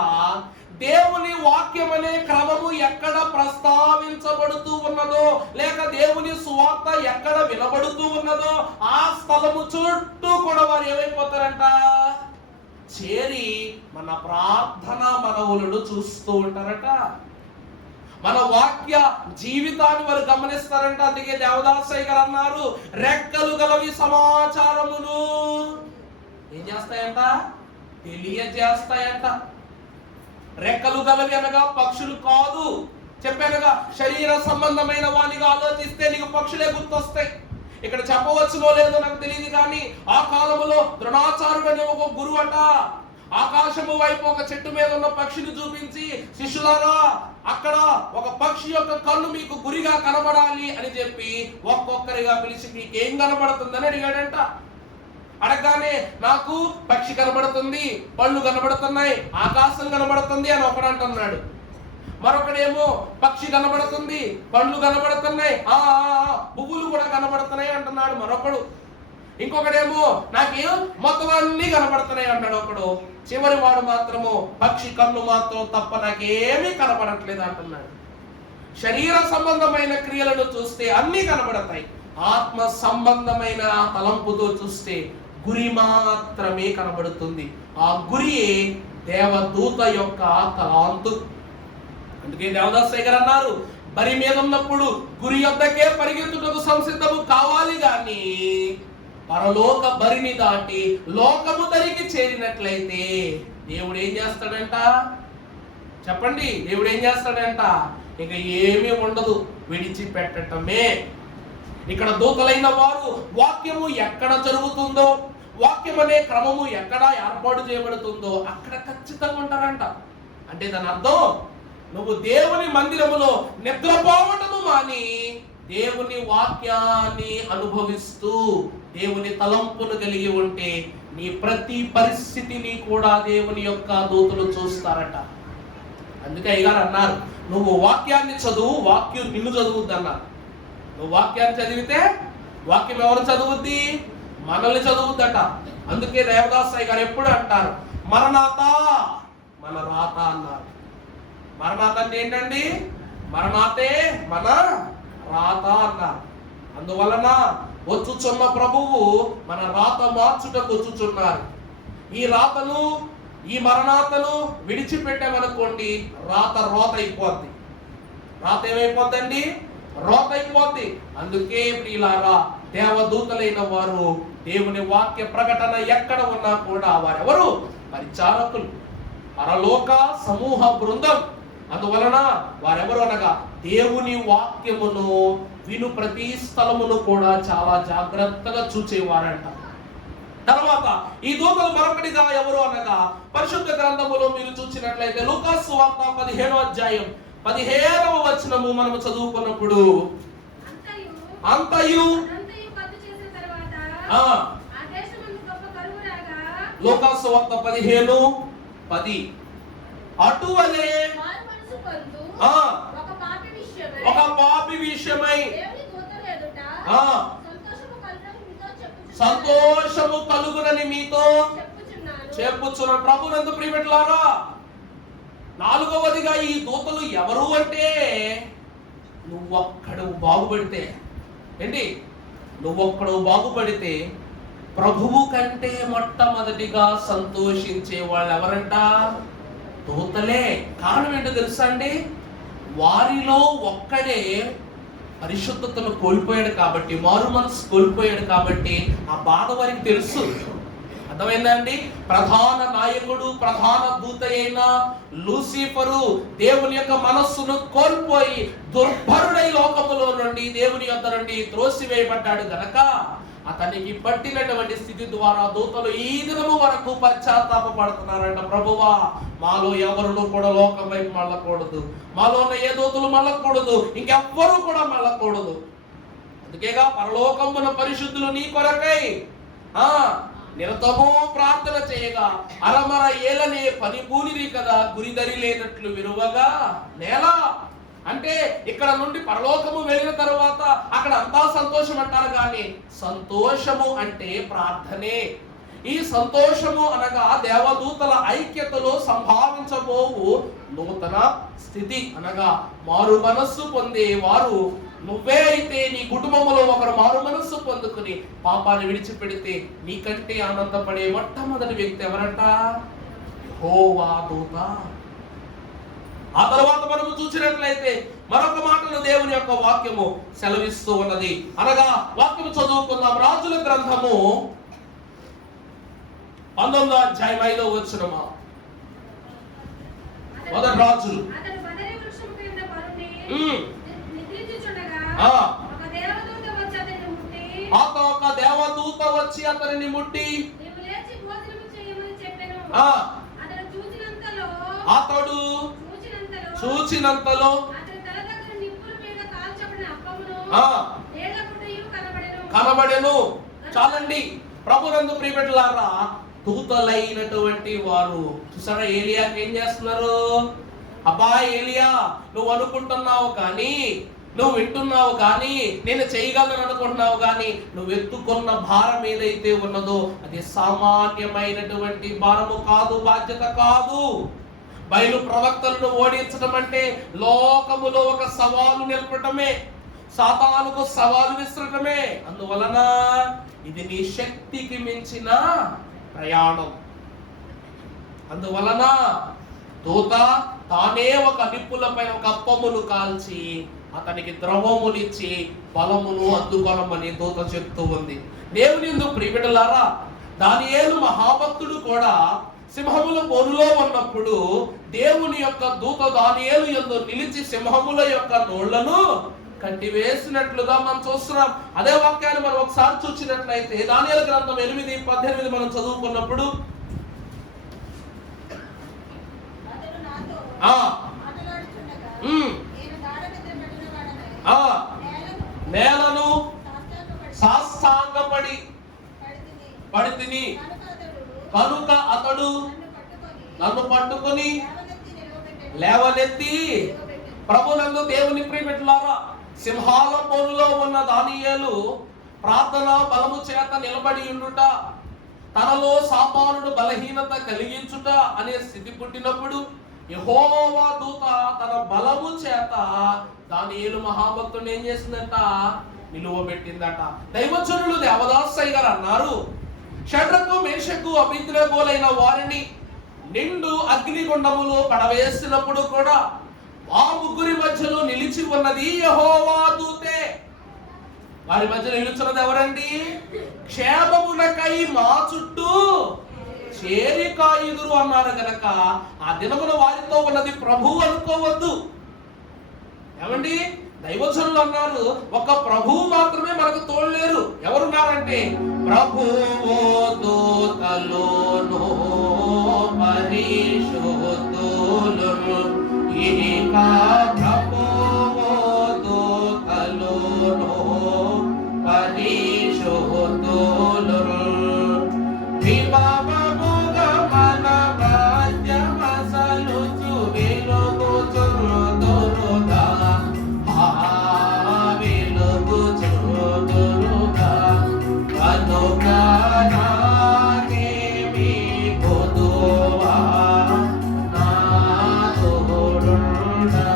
దేవుని వాక్యం అనే క్రమము ఎక్కడ ప్రస్తావించబడుతూ ఉన్నదో, లేక దేవుని సువార్త ఎక్కడ వినబడుతూ ఉన్నదో ఆ స్థలము చుట్టూ కూడా వారు ఏమైపోతారంట, చేరి మన ప్రార్థన మనవులను చూస్తూ ఉంటారట. మన వాక్య జీవితాన్ని వారు గమనిస్తారంట. అందుకే దేవదాసయ్య గారు అన్నారు, రెక్కలు గలవి సమాచారమును ఏం చేస్తాయంట, తెలియజేస్తాయంట. రెక్కలు గలవి అనగా పక్షులు కాదు. చెప్పానుగా, శరీర సంబంధమైన వానిగా ఆలోచిస్తే నీకు పక్షులే గుర్తొస్తాయి. ఇక్కడ చెప్పవచ్చునో లేదో నాకు తెలియదు కానీ ఆ కాలంలో ద్రోణాచార్యుడు అనే ఒక గురువు అట ఆకాశము వైపు ఒక చెట్టు మీద ఉన్న పక్షిని చూపించి, శిష్యులారా అక్కడ ఒక పక్షి యొక్క కన్ను మీకు గురిగా కనబడాలి అని చెప్పి ఒక్కొక్కరిగా పిలిచి మీకు ఏం కనబడుతుందని అడిగాడంట. అడగగానే నాకు పక్షి కనబడుతుంది, పళ్ళు కనబడుతున్నాయి, ఆకాశం కనబడుతుంది అని ఒకడు అంటున్నాడు. మరొకడేమో పక్షి కనబడుతుంది, పళ్ళు కనబడుతున్నాయి, పువ్వులు కూడా కనబడుతున్నాయి అంటున్నాడు మరొకడు. ఇంకొకడేమో నాకేం మొత్తం అన్ని కనబడుతున్నాయి అన్నాడు ఒకడు. చివరి వాడు మాత్రము పక్షి కన్ను మాత్రం తప్ప నాకేమీ కనబడట్లేదు అంటున్నాడు. శరీర సంబంధమైన క్రియలను చూస్తే అన్ని కనబడతాయి, ఆత్మ సంబంధమైన తలంపుతో చూస్తే గురి మాత్రమే కనబడుతుంది. ఆ గురియే దేవదూత యొక్క తలాంతు. అందుకే దేవదాసయ్య గారు అన్నారు, బరి మీద ఉన్నప్పుడు గురి యొద్దకే పరిగెత్తుటకు సంసిద్ధము కావాలి గాని పరలోక బరిని దాటి లోకము దరికి చేరినట్లయితే దేవుడు ఏం చేస్తాడంట? చెప్పండి, దేవుడు ఏం చేస్తాడంట? ఇక ఏమీ ఉండదు, విడిచిపెట్టటమే. ఇక్కడ దూతలైన వారు వాక్యము ఎక్కడ జరుగుతుందో, వాక్యం అనే క్రమము ఎక్కడ ఏర్పాటు చేయబడుతుందో అక్కడ ఖచ్చితంగా ఉంటారంట. అంటే దాని అర్థం, నువ్వు దేవుని మందిరములో నిద్రపోవటము మాని దేవుని వాక్యాన్ని అనుభవిస్తూ దేవుని తలంపును కలిగి ఉంటే నీ ప్రతి పరిస్థితిని కూడా దేవుని యొక్క దూతలు చూస్తారట. అందుకే అయ్యగారు అన్నారు, నువ్వు వాక్యాన్ని చదువు, వాక్యం నిన్ను చదువుద్ది అన్నారు. నువ్వు వాక్యాన్ని చదివితే వాక్యం ఎవరు చదువుద్ది? మనల్ని చదువుద్దట. అందుకే దేవదాస్ అయ్య గారు ఎప్పుడు అంటారు, మరణాత మన రాత అన్నారు. మరణాత అంటే ఏంటండి? మరణాతే మన రాత అన్నారు. అందువలన వచ్చుచున్న ప్రభువు మన రాత మార్చుటకు వచ్చుచున్నారు. ఈ రాతను, ఈ మరణాతను విడిచిపెట్టామనుకోండి, రాత రోత అయిపోద్ది. రాత ఏమైపోద్దండి? రోత అయిపోద్ది. అందుకే ప్రియులారా, దేవదూతలైన వారు దేవుని వాక్య ప్రకటన ఎక్కడ ఉన్నా కూడా వారెవరు? పరిచారకులు, పరలోక సమూహ బృందం. అందువలన వారెవరు అనగా దేవుని వాక్యమును విను ప్రతి స్థలమును కూడా చాలా జాగ్రత్తగా చూచేవారంట. తర్వాత ఈ దూతలు మరొకటిగా ఎవరు అనగా పరిశుద్ధ గ్రంథములో మీరు చూసినట్లయితే లూకాసు సువార్త 15వ అధ్యాయం 17వ వచనము మనము చదువుకున్నప్పుడు, అంతయు లూకాసు సువార్త 15:10 అటువలే ఒక పాపి విషయమై సంతోషము కలుగునని మీతో చెప్పుచున్న ప్రభునందు ప్రియమిత్రులారా, 4వదిగా ఈ దూతలు ఎవరు అంటే, నువ్వొక్కడు బాగుపడితే ఏంటి? నువ్వొక్కడు బాగుపడితే ప్రభువు కంటే మొట్టమొదటిగా సంతోషించే వాళ్ళు ఎవరంట? దూతలే. కారణం ఏంటో తెలుసా అండి? వారిలో ఒక్కడే పరిశుద్ధతను కోల్పోయాడు కాబట్టి, మారు మనసు కోల్పోయాడు కాబట్టి ఆ బాధ వారికి తెలుసు. అర్థమైందండి? ప్రధాన నాయకుడు, ప్రధాన దూత అయిన లూసిఫరు దేవుని యొక్క మనస్సును కోల్పోయి దుర్భరుడై లోకములో నుండి, దేవుని యొద్ద నుండి త్రోసివేయబడ్డాడు గనక అతనికి పట్టినటువంటి స్థితి ద్వారా దూతలు ఈ దినము వరకు పశ్చాత్తాపడుతున్నారంట. ప్రభువా, మాలో ఎవరు కూడా లోకం వైపు మళ్ళకూడదు, మాలో ఉన్న ఏ దూతలు మళ్ళకూడదు, ఇంకెవ్వరూ కూడా మళ్ళకూడదు. అందుకేగా పరలోకమున పరిశుద్ధులు నీ కొరకై నిరతమో ప్రార్థన చేయగా అరమర ఏలనే పని పూనిరి కదా, గురిదరి లేనట్లు విరువగా నేల. అంటే ఇక్కడ నుండి పరలోకము వెళ్ళిన తర్వాత అక్కడ అంతా సంతోషం అంటారు, కానీ సంతోషము అంటే ప్రార్థనే. ఈ సంతోషము అనగా దేవదూతల ఐక్యతలో సంభావించబోవు నూతన స్థితి, అనగా మారు మనస్సు పొందే వారు. నువ్వే అయితే నీ కుటుంబంలో ఒకరు మారు మనస్సు పొందుకుని పాపాన్ని విడిచిపెడితే నీకంటే ఆనందపడే మొట్టమొదటి వ్యక్తి ఎవరంట? యెహోవా దూత. ఆ తర్వాత మనము చూసినట్లయితే మరొక మాటను దేవుని యొక్క వాక్యము సెలవిస్తూ ఉన్నది. అనగా వాక్యము చదువుకుందాం. రాజుల గ్రంథము 19వ అధ్యాయం 5వ వచనము. మొదటి రాజులు. ఒక దేవదూత వచ్చి అతనిని ముట్టి అతడు చూచినంతలో కనబడెను. చాలండి. ప్రభునందు ప్రియబిడ్డలారా, దూతలైనటువంటి వారు చూసారా ఏలియాకి ఏం చేస్తున్నారు? అబ్బా ఏలియా, నువ్వు అనుకుంటున్నావు కానీ, నువ్వు వింటున్నావు కానీ, నేను చేయగలను అనుకుంటున్నావు కానీ, నువ్వు ఎత్తుకున్న భారం ఏదైతే ఉన్నదో అది సామాన్యమైనటువంటి భారము కాదు, బాధ్యత కాదు. బయలు ప్రవక్తలను ఓడించడం అంటే లోకములో ఒక సవాలు నిలపటమే, సాతానుకు సవాలు విసరటమే. అందువలన ఇది నీ శక్తికి మించిన ప్రయాణం. అందువలన దూత తానే ఒక నిప్పులపై ఒక అప్పమును కాల్చి అతనికి ద్రవమునిచ్చి బలమును అందుకొనమని దూత చెప్తూ ఉంది. దేవుని యందు ప్రియబిడ్డలారా, దానియేలు మహాభక్తుడు కూడా సింహముల బోనులో ఉన్నప్పుడు దేవుని యొక్క దూత దానియేలు యందు నిలిచి సింహముల యొక్క నోళ్లను కట్టివేసినట్లుగా మనం చూస్తున్నాం. అదే వాక్యాన్ని మనం ఒకసారి చూసినట్లయితే దానియేలు గ్రంథం 8:18 మనం చదువుకున్నప్పుడు, నేలను సాష్టాంగపడి పడితిని కనుక అతడు నన్ను పట్టుకొని లేవనెత్తి. ప్రభునందు దేవుని ప్రియబిడ్డలారా, సింహాల బోనులో ఉన్న దానియేలు ప్రార్థన బలము చేత నిలబడి ఉండుట, తనలో సాతానుడు బలహీనత కలిగించుట అనే స్థితి పుట్టినప్పుడు యెహోవా దూత తన బలము చేత దానియేలు మహాభక్తుడిని ఏం చేసిందంట? నిలువబెట్టిందట. దైవజనులు దేవదాసయ్య గారు అన్నారు, షడ్రకు మేషకు అబేద్నెగోలైన వారిని నిండు అగ్నిగుండములో పడవేసినప్పుడు కూడా ఆ ముగ్గురి మధ్యలో నిలిచి ఉన్నది యెహోవా దూతే. వారి మధ్య నిలుచున్నది ఎవరండి? క్షేమమునకై మా చుట్టూ చేరి కాయుదురు అన్నారు గనక ఆ దినమున వారితో ఉన్నది ప్రభు అనుకోవద్దు. ఏమండి, దైవజనులు అన్నారు, ఒక ప్రభువు మాత్రమే మనకు తోడలేరు. ఎవరున్నారంటే ప్రభువు దూతలోనో పరిశుద్ధులు, ఇక ప్రభువు దూతలోనో పరిశుద్ధులు, విభవముగా మన మధ్యమసలుచు వెలుగుచుందురుగా, వెలుగుచుందురుగా, కనుక నాకేమి కొదువా నా తోడుండా.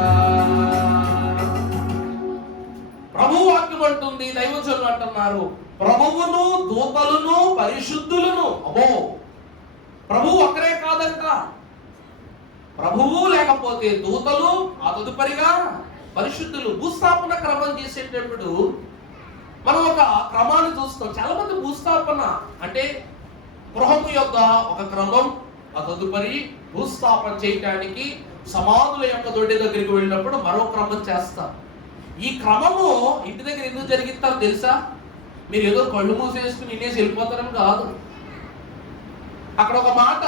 ప్రభువు వాక్యం అంటుంది, దైవజనులు అంటున్నారు, ప్రభువును దూతలను పరిశుద్ధులను. అమ్మో, ప్రభువు ఒక్కరే కాదంట. ప్రభువు లేకపోతే దూతలు, ఆ తదుపరిగా పరిశుద్ధులు. భూస్థాపన క్రమం చేసేటప్పుడు మనం ఒక క్రమాన్ని చూస్తాం. చాలా మంది భూస్థాపన అంటే గృహము యొక్క ఒక క్రమం, ఆ తదుపరి భూస్థాపన చేయటానికి సమాధుల యొక్క దొడ్డి దగ్గరికి వెళ్ళినప్పుడు మరో క్రమం చేస్తాం. ఈ క్రమము ఇంటి దగ్గర ఎందుకు జరిగిస్తారో తెలుసా? మీరు ఏదో కళ్ళు మూసేసుకుని ఇన్నేసి వెళ్ళిపోతారని కాదు. అక్కడ ఒక మాట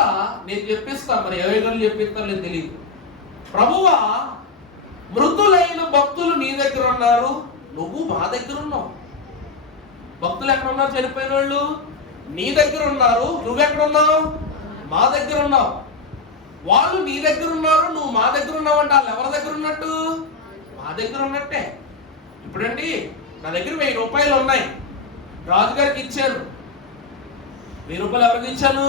నేను చెప్పిస్తాను, మరి ఏ గళ్ళు చెప్పిస్తారో లేదు తెలియదు. ప్రభువా, మృతులైన భక్తులు నీ దగ్గర ఉన్నారు, నువ్వు మా దగ్గర ఉన్నావు. భక్తులు ఎక్కడ ఉన్నారు? చనిపోయిన వాళ్ళు నీ దగ్గర ఉన్నారు, నువ్వెక్కడున్నావు? మా దగ్గర ఉన్నావు. వాళ్ళు నీ దగ్గర ఉన్నారు, నువ్వు మా దగ్గర ఉన్నావు అంటే వాళ్ళు ఎవరి దగ్గర ఉన్నట్టు? మా దగ్గర ఉన్నట్టే. ఇప్పుడండి నా దగ్గర 1000 రూపాయలు ఉన్నాయి, రాజుగారికి ఇచ్చాను. 1000 రూపాయలు ఎవరికి ఇచ్చాను?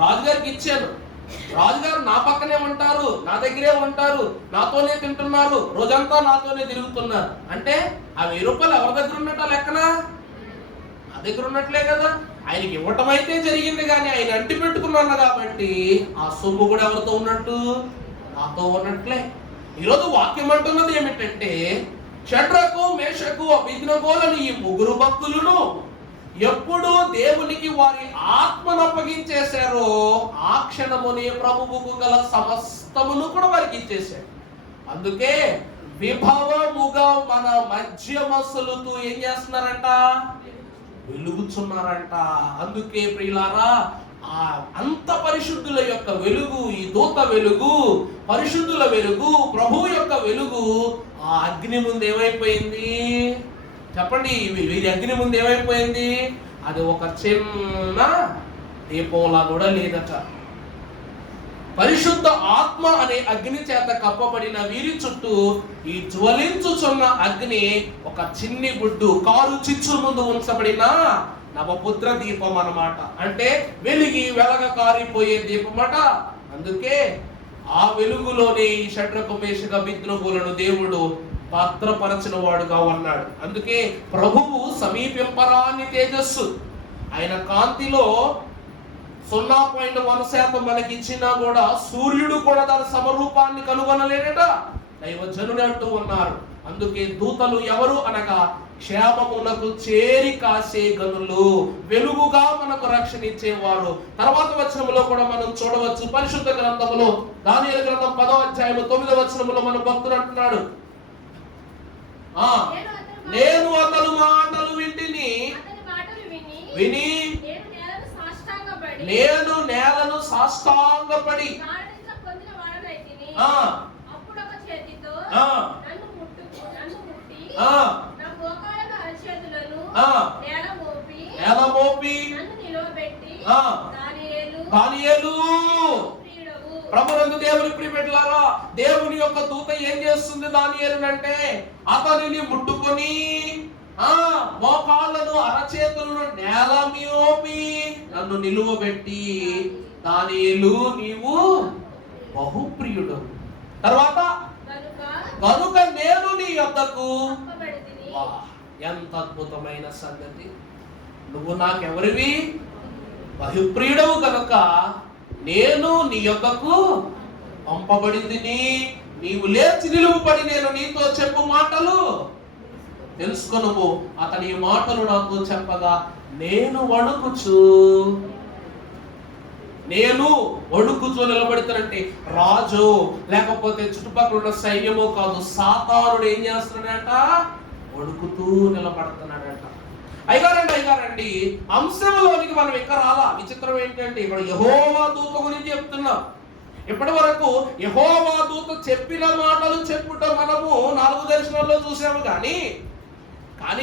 రాజుగారికి ఇచ్చాను. రాజుగారు నా పక్కనే ఉంటారు, నా దగ్గరే ఉంటారు, నాతోనే తింటున్నారు, రోజంతా నాతోనే తిరుగుతున్నారు అంటే ఆ 1000 రూపాయలు ఎవరి దగ్గర ఉన్నట్టు లెక్కన? నా దగ్గర ఉన్నట్లే కదా. ఆయనకి ఇవ్వటం అయితే జరిగింది, కానీ ఆయన అంటి పెట్టుకున్నాను కాబట్టి ఆ సొమ్ము కూడా ఎవరితో ఉన్నట్టు? నాతో ఉన్నట్లే. ఈరోజు వాక్యం అంటున్నది ఏమిటంటే, షడ్రకు మేషకు అబేద్నెగోలను ఈ ముగ్గురు భక్తులను ఎప్పుడు దేవునికి వారి ఆత్మను అప్పగించేశారో ఆ క్షణమునే ప్రభువుకు గల సమస్తమును కూడా వారికి ఇచ్చేశారు. అందుకే విభవముగా మన మధ్యమసలుతూ ఏం చేస్తున్నారంట? వెలుగుచున్నారంట. అందుకే ప్రియులారా, ఆ అంత పరిశుద్ధుల యొక్క వెలుగు, ఈ దూత వెలుగు, పరిశుద్ధుల వెలుగు, ప్రభువు యొక్క వెలుగు ఆ అగ్ని ముందు ఏమైపోయింది? చెప్పండి, వీరి అగ్ని ముందు ఏమైపోయింది? అది ఒక చిన్న దీపంలా కూడా లేదట. పరిశుద్ధ ఆత్మ అనే అగ్ని చేత కప్పబడిన వీరి చుట్టూ ఈ జ్వలించుచున్న అగ్ని ఒక చిన్ని గుడ్డు కారు చిచ్చు ముందు ఉంచబడిన నవపుత్ర దీపం అన్నమాట. అంటే వెలిగి వెలగ కారిపోయే దీపమట. అందుకే ఆ వెలుగులోనే ఈ షడ్రకు మేషకు అబేద్నెగోలను దేవుడు భద్రపరచిన వాడుగా ఉన్నాడు. అందుకే ప్రభువు సమీపింపరాని తేజస్సు, ఆయన కాంతిలో 0.1% మనకి ఇచ్చినా కూడా సూర్యుడు కూడా దాని సమరూపాన్ని కనుగొనలేడట దైవజనుడు అంటూ ఉన్నారు. అందుకే దూతలు ఎవరు అనగా క్షేమమునకు చేరి కాసే గనులు, వెలుగుగా మనకు రక్షణ ఇచ్చేవారు. తర్వాత వచనములో కూడా మనం చూడవచ్చు, పరిశుద్ధ గ్రంథములో దానియేలు గ్రంథం 10వ అధ్యాయము 9వ వచనములో మన భక్తుడు అంటున్నాడు, నేను అతని మాటలు విని నేను నేలను సాష్టాంగపడి నేల మోపి దానియేలు ప్రభునందు దేవుని ప్రియబిడ్డలారా, దేవుని యొక్క దూత ఏం చేస్తుంది దానియేలు అంటే, అతనిని ముట్టుకొని మోకాళ్ళను అరచేతులను నేల మోపి నన్ను నిలువబెట్టి, దానియేలు నీవు బహుప్రియుడు, తర్వాత కనుక నేను నీ యొద్దకు. ఎంత అద్భుతమైన సంగతి! నువ్వు నాకెవరివి? బహుప్రియుడవు కనుక నేను నీ యొద్దకు పంపబడింది. నీవు లేచి నిలువబడి నేను నీతో చెప్పు మాటలు తెలుసుకొనుము. అతని మాటలు నాకు చెప్పగా నేను వణుకుచూ నిలబడతానంటే రాజు లేకపోతే చుట్టుపక్కల ఉన్న సైన్యము కాదు, సాతానుడు ఏం చేస్తున్నాడట? వణుకుతూ నిలబడుతున్నాడట. అయ్యారండి అంశంలోనికి మనం ఇంకా రాలా. విచిత్రం ఏంటంటే ఇక్కడ యెహోవా దూత గురించి చెప్తున్నాం. ఇప్పటి వరకు యెహోవా దూత చెప్పిన మాటలు చెప్పుట మనము 4 దర్శనాల్లో చూసాము, కానీ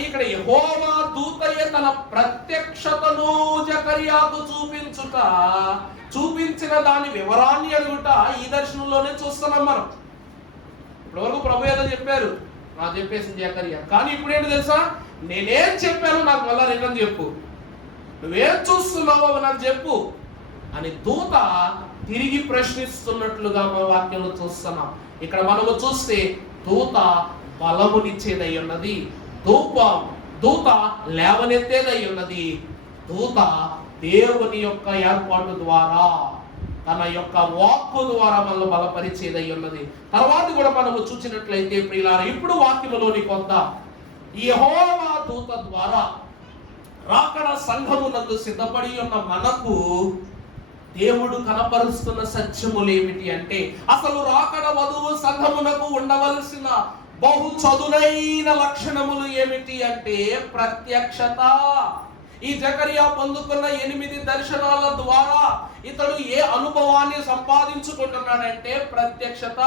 ఇక్కడ యెహోవా దూతయే తన ప్రత్యక్షతను జకర్యాకు చూపించిన దాని వివరాన్ని అడుగుట ఈ దర్శనంలోనే చూస్తున్నాం మనం. ఇప్పటి వరకు ప్రభు ఏదో చెప్పారు, నాకు చెప్పేసింది జకర్యా, కానీ ఇప్పుడు ఏంటి తెలుసా? నేనేం చెప్పాను నాకు మళ్ళా రిటర్న్ చెప్పు, నువ్వేం చూస్తున్నావో నాకు చెప్పు అని దూత తిరిగి ప్రశ్నిస్తున్నట్లుగా మా వాక్యంలో చూస్తున్నాం. ఇక్కడ మనము చూస్తే దూత బలమునిచ్చేదై ఉన్నది, దూత లేవనెత్తేదై ఉన్నది, దూత దేవుని యొక్క ఏర్పాటు ద్వారా తన యొక్క వాక్కు ద్వారా మనల్ని బలపరిచేదై ఉన్నది. తర్వాత కూడా మనము చూసినట్లయితే ప్రియులారా, ఇప్పుడు వాక్యములోని కొంత యెహోవా దూత ద్వారా రాకడ సంఘమునందు సిద్ధపడి ఉన్న మనకు దేవుడు కనపరుస్తున్న సత్యములు ఏమిటి అంటే, అసలు రాకడ వధువు సంఘమునకు ఉండవలసిన బహు చదునైన లక్షణములు ఏమిటి అంటే ప్రత్యక్షత. ఈ జకర్యా పొందుకున్న 8 దర్శనాల ద్వారా ఇతడు ఏ అనుభవాన్ని సంపాదించుకుంటున్నాడంటే ప్రత్యక్షత.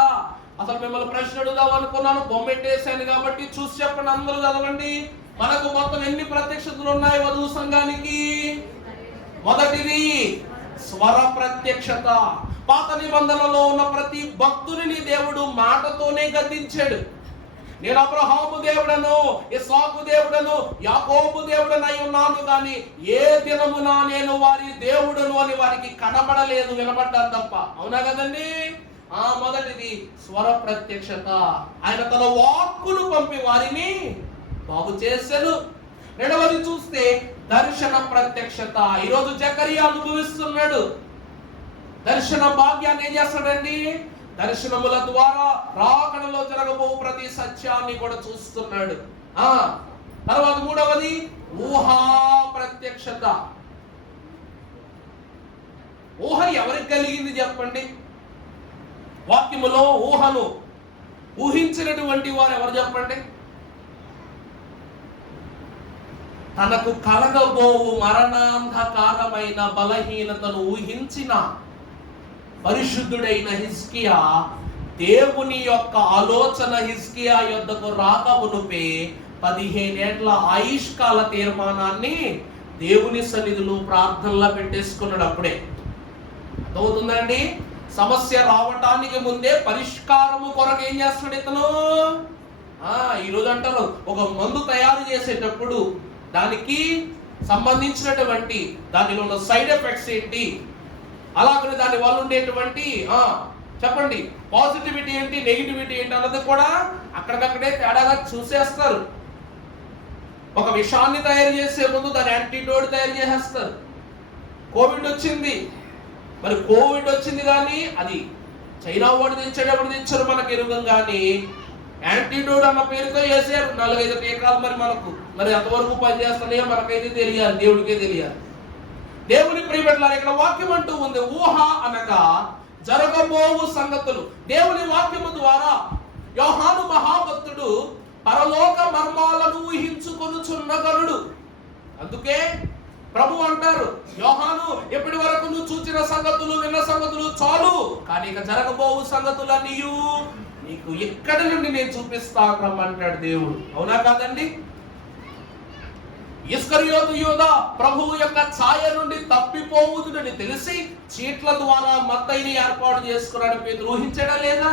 అసలు మిమ్మల్ని ప్రశ్న అడుగుదాం అనుకున్నాను, బొమ్మెట్టేశాను కాబట్టి చూసి చెప్పండి, అందరూ చదవండి. మనకు మొత్తం ఎన్ని ప్రత్యక్షతలు ఉన్నాయి వధువు సంఘానికి? మొదటిది స్వర ప్రత్యక్షత. పాత నిబంధనలో ఉన్న ప్రతి భక్తుని దేవుడు మాటతోనే గద్దించాడు. నేను అబ్రహాము దేవుడను, ఇస్సాకు దేవుడను, యాకోబు దేవుడనై ఉన్నాను, కానీ ఏ దినమున నేను వారి దేవుడను అని వారికి కనబడలేదు, వినబడ్డాను తప్ప. అవునా కదండి? మొదటిది స్వర ప్రత్యక్షత. ఆయన తన వాక్కును పంపి వారిని బాగు చేశాడు. రెండవది చూస్తే దర్శన ప్రత్యక్షత. ఈరోజు జకర్యా అనుభవిస్తున్నాడు దర్శన భాగ్యాన్ని. ఏం చేస్తాడండి? దర్శనముల ద్వారా రాకడలో జరగబో ప్రతి సత్యాన్ని కూడా చూస్తున్నాడు. తర్వాత మూడవది ఊహా ప్రత్యక్షత. ఊహ ఎవరికి కలిగింది చెప్పండి? వాక్యములో ఊహను ఊహించినటువంటి వారు ఎవరు చెప్పండి? తనకు కలగబోవు మరణాంధకారమైన బలహీనతను ఊహించిన పరిశుద్ధుడైన హిజ్కియా దేవుని యొక్క ఆలోచన హిజ్కియా యొద్దకు రాకమునుపే 15 ఏళ్ల ఆయుష్కాల తీర్మానాన్ని దేవుని సన్నిధిలో ప్రార్థనలా పెట్టేసుకున్నాడు. అప్పుడే అర్థమవుతుందండి? సమస్య రావటానికి ముందే పరిష్కారము కొరకు ఏం చేస్తాడు ఇతను? ఈరోజు అంటారు ఒక మందు తయారు చేసేటప్పుడు దానికి సంబంధించినటువంటి దానిలో ఉన్న సైడ్ ఎఫెక్ట్స్ ఏంటి, అలాగనే దాని వల్ల ఉండేటువంటి చెప్పండి పాజిటివిటీ ఏంటి, నెగిటివిటీ ఏంటి అన్నది కూడా అక్కడికక్కడే తేడాగా చూసేస్తారు. ఒక విషాన్ని తయారు చేసే ముందు దాని యాంటీడోట్ తయారు చేసేస్తారు. కోవిడ్ వచ్చింది, మరి కోవిడ్ వచ్చింది కానీ అది చైనా వాడు తెచ్చాడు, ఎవరు తెచ్చారు మనకు ఎరుగం, కానీ యాంటీడోట్ అన్న పేరుతో వేసారు 4-5 టీకాలు. మరి ఎంతవరకు పనిచేస్తున్నాయో మనకైతే తెలియాలి, దేవుడికే తెలియాలి. దేవుని ప్రియబిడ్డలారా, ఇక్కడ వాక్యం అంటూ ఉంది, ఊహ అనగా జరగబోవు సంగతులు. దేవుని వాక్యము ద్వారా యోహాను మహాభక్తుడు పరలోక మర్మాలను ఊహించుకొనుచున్న గనుడు. అందుకే ప్రభు అంటారు, యోహాను ఇప్పటి వరకు నువ్వు చూచిన సంగతులు, విన్న సంగతులు చాలు, కానీ ఇక జరగబోవు సంగతులన్నీ నీకు ఎక్కడి నుండి నేను చూపిస్తాను రమ్మంటాడు దేవుడు. అవునా కాదండి? ఇస్కరియోతు యూదా ప్రభువు యొక్క ఛాయ నుండి తప్పిపోవుదునని తెలిసి చీట్ల ద్వారా మత్తయిని ఏర్పాటు చేసుకున్నాడు. పేతురు ఊహించడా లేదా?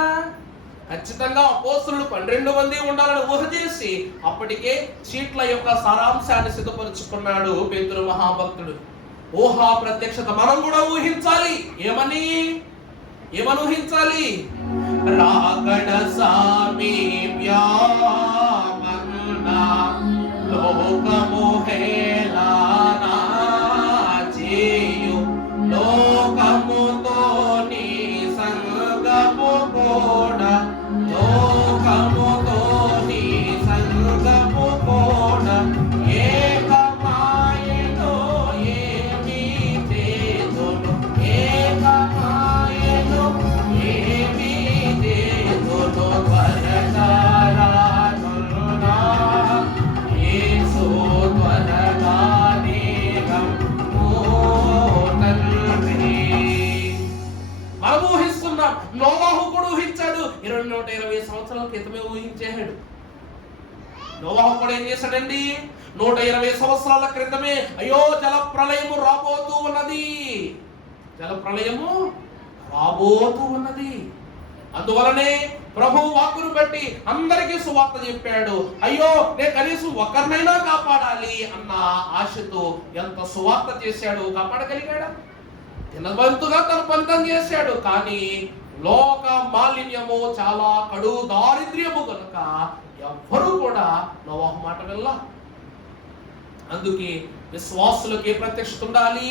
ఖచ్చితంగా అపోస్తలులు 12 మంది ఉండాలని ఊహ చేసి అప్పటికే చీట్ల యొక్క సారాంశాన్ని సిద్ధపరుచుకున్నాడు పేతురు మహాభక్తుడు. ఊహా ప్రత్యక్షత మనం కూడా ఊహించాలి. ఏమని ఊహించాలి? రాగడ సామీప్యమన్నా లోకము హేళన చేయు, లోకముతో నీ సంగము కూడా, లోకముతో నీ సంగము కూడా ఏకమాయను ఏమీ చేతును, ఏకమాయను ఏమీ చేతును వరదారానునా యేసు త్వరగా నీగము తండ్రి. మనం ఊహిస్తున్నాం. నోవాహు కూడా ఊహించాడు. 120 సంవత్సరాల క్రితమే ఊహించాడు. నోవాహు కూడా ఏం చేశాడండి? 120 సంవత్సరాల క్రితమే అయ్యో జల ప్రళయము రాబోతూ ఉన్నది, జల ప్రళయము రాబోతూ ఉన్నది. అందువలనే ప్రభు వాక్కును బట్టి అందరికీ సువార్త చెప్పాడు. అయ్యో నేను కనీసం ఒకరినైనా కాపాడాలి అన్న ఆశతో ఎంత సువార్త చేశాడు. కాపాడగలిగాడా? తినబంతుగా తన పంతం చేశాడు. కానీ లోక మాలిన్యము చాలా కడు దారిద్ర్యము కనుక ఎవ్వరూ కూడా నోవాహు మాట వినలా. అందుకే విశ్వాసులకి ప్రత్యక్షత ఉండాలి,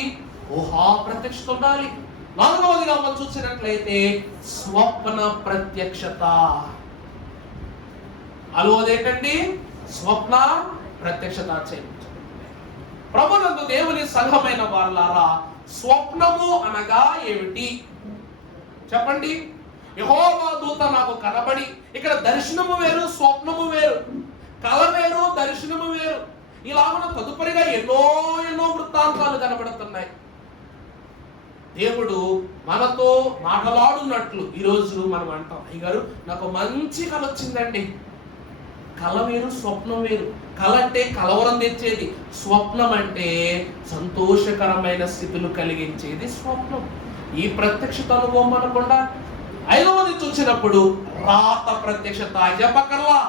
ఊహా ప్రత్యక్షత ఉండాలి. 4వదిగా మనం చూసినట్లయితే స్వప్న ప్రత్యక్షత. అదేంటండి? స్వప్న ప్రత్యక్షత. ప్రభునందు దేవుని సంఘమైన వారలారా, స్వప్నము అనగా ఏమిటి చెప్పండి? యెహోవా దూత నాకు కనబడి, ఇక్కడ దర్శనము వేరు, స్వప్నము వేరు, కల వేరు, దర్శనము వేరు. ఇలాగున తదుపరిగా ఎన్నో వృత్తాంతాలు కనబడుతున్నాయి. దేవుడు మనతో మాట్లాడున్నట్లు ఈరోజు మనం అంటాం, అయ్యగారు నాకు మంచి కల వచ్చిందండి. కల వేరు, స్వప్నం వేరు. కల అంటే కలవరం తెచ్చేది, స్వప్నం అంటే సంతోషకరమైన స్థితులు కలిగించేది స్వప్నం. ఈ ప్రత్యక్షత అనుభవం అనకుండా 5వది చూసినప్పుడు రాత ప్రత్యక్షత. చెప్పకర్లా,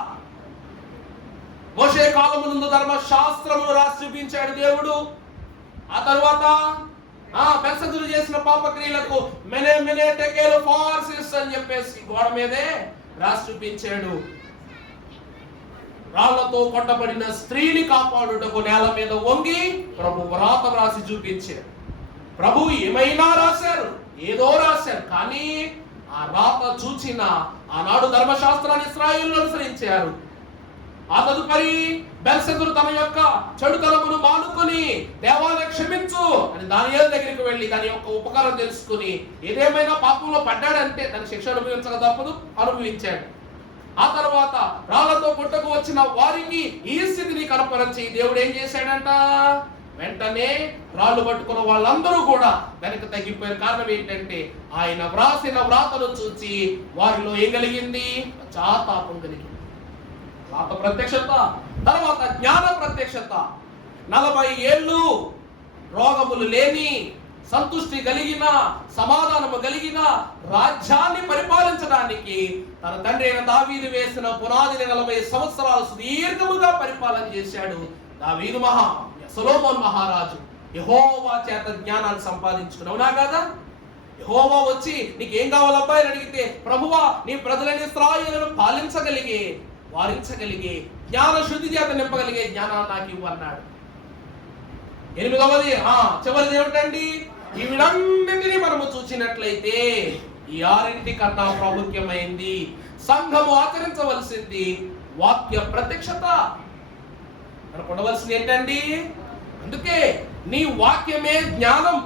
మోషే కాలమునందు ధర్మశాస్త్రమును రాసి చూపించాడు దేవుడు. ఆ తర్వాత బెల్షస్సరు చేసిన పాపక్రియలకు మెనే టెకేలు ఫార్సిస్ అని చెప్పేసి గోడ మీదే రాసి చూపించాడు. రాళ్లతో కొట్టబడిన స్త్రీని కాపాడుటకు నేల మీద వంగి ప్రభు వ్రాత రాసి చూపించారు. ప్రభు ఏమైనా రాశారు, ఏదో రాశారు, కానీ ఆ రాత చూచిన ఆనాడు ధర్మశాస్త్రాన్ని ఇశ్రాయేలును అనుసరించారు. ఆ తదుపరి బెల్షస్సరు తన యొక్క చెడుతనమును మానుకొని దేవాలయం క్షమించు అని దానియేలు దగ్గరికి వెళ్ళి దాని యొక్క ఉపకారం తెలుసుకుని ఏదేమైనా పాపంలో పడ్డాడంటే దాని శిక్ష అనుభవించక తప్పదు, అనుభవించాడు. ఆ తర్వాత రాళ్లతో కొట్టకు వచ్చిన వారికి ఈ స్థితిని కనపరచి దేవుడు ఏం చేశాడంట? వెంటనే రాళ్ళు పట్టుకున్న వాళ్ళందరూ కూడా వెనక్కి తగ్గిపోయిన కారణం ఏంటంటే ఆయన వ్రాసిన వ్రాతను చూసి వారిలో ఏం కలిగింది? పశ్చాత్తాపం కలిగింది. రాత ప్రత్యక్షత. తర్వాత జ్ఞాన ప్రత్యక్షత. 40 ఏళ్ళు రోగములు లేని, సంతుష్టి కలిగిన, సమాధానము కలిగిన రాజ్యాన్ని పరిపాలించడానికి తన తండ్రి అయిన దావీదు వేసిన పునాదిని 40 సంవత్సరాలు సుదీర్ఘముగా పరిపాలన చేశాడు దావీదు సొలొమోను మహారాజు. యెహోవా చేత జ్ఞానాన్ని సంపాదించుకుని. అవునా కదా? యెహోవా వచ్చి నీకేం కావాలబ్బా అని అడిగితే, ప్రభువా నీ ప్రజలని ఇశ్రాయేలును పాలించగలిగే, వారించగలిగే, జ్ఞాన శుద్ధి చేత నింపగలిగే జ్ఞానాన్ని నాకు ఇవ్వన్నాడు. 8వది చివరిది ఏమిటండి? వీటన్నిటినీ మనము చూసినట్లయితే ఈ 6 కన్నా ప్రాముఖ్యమైంది. సంఘము ఆచరించవలసింది వాక్య ప్రత్యక్షత. మనకు ఉండవలసింది ఏంటండి? అందుకే నీ వాక్యమే జ్ఞానం.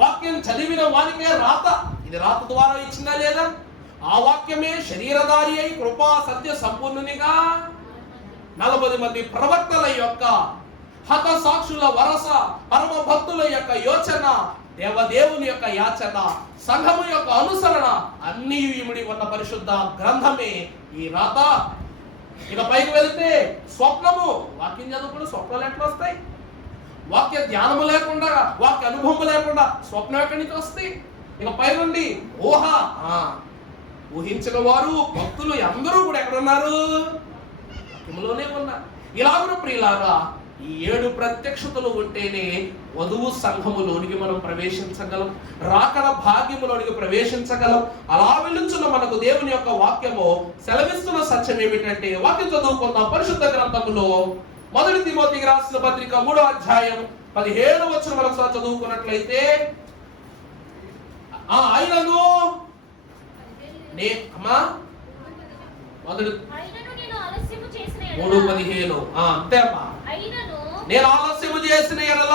వాక్యం చదివిన వానికే రాత. ఇది రాత ద్వారా ఇచ్చిందా లేదా? ఆ వాక్యమే శరీరధారి అయి కృపా సత్య సంపూర్ణునిగా 40 మంది ప్రవక్తల యొక్క హత సాక్షుల వరస, పరమ భక్తుల యొక్క యోచన, దేవదేవుని యొక్క యాచన, సంఘము యొక్క అనుసరణ అన్ని ఇమిడి ఉన్న పరిశుద్ధ గ్రంథమే ఈ రాత. ఇక పైకి వెళ్తే స్వప్నము. వాక్యం చదువుకుంటే స్వప్నాలు ఎట్లా వస్తాయి? వాక్య ధ్యానము లేకుండా, వాక్య అనుభవం లేకుండా స్వప్నం ఎక్కడి నుంచి వస్తాయి? ఇక పై నుండి ఊహ. ఊహించిన వారు భక్తులు అందరూ కూడా ఎక్కడున్నారు? వాక్యంలోనే ఉన్నారు. ఇలాగున ప్రియులారా, ఈ 7 ప్రత్యక్షతలు ఉంటేనే వధువు సంఘములోనికి మనం ప్రవేశించగలం, రాకడ భాగ్యములోనికి ప్రవేశించగలం. అలా వెలుచున్న మనకు దేవుని యొక్క వాక్యము సెలవిస్తున్న సత్యం ఏమిటంటే, వాక్యం చదువుకుందాం. పరిశుద్ధ గ్రంథములో 1 తిమోతికి రాసిన పత్రిక 3వ అధ్యాయం 17వ వచనం మనం చదువుకున్నట్లయితే, ఆయనను మొదటి 3:15 అంతే అమ్మా. నేను ఆలస్యము చేసిన ఎడల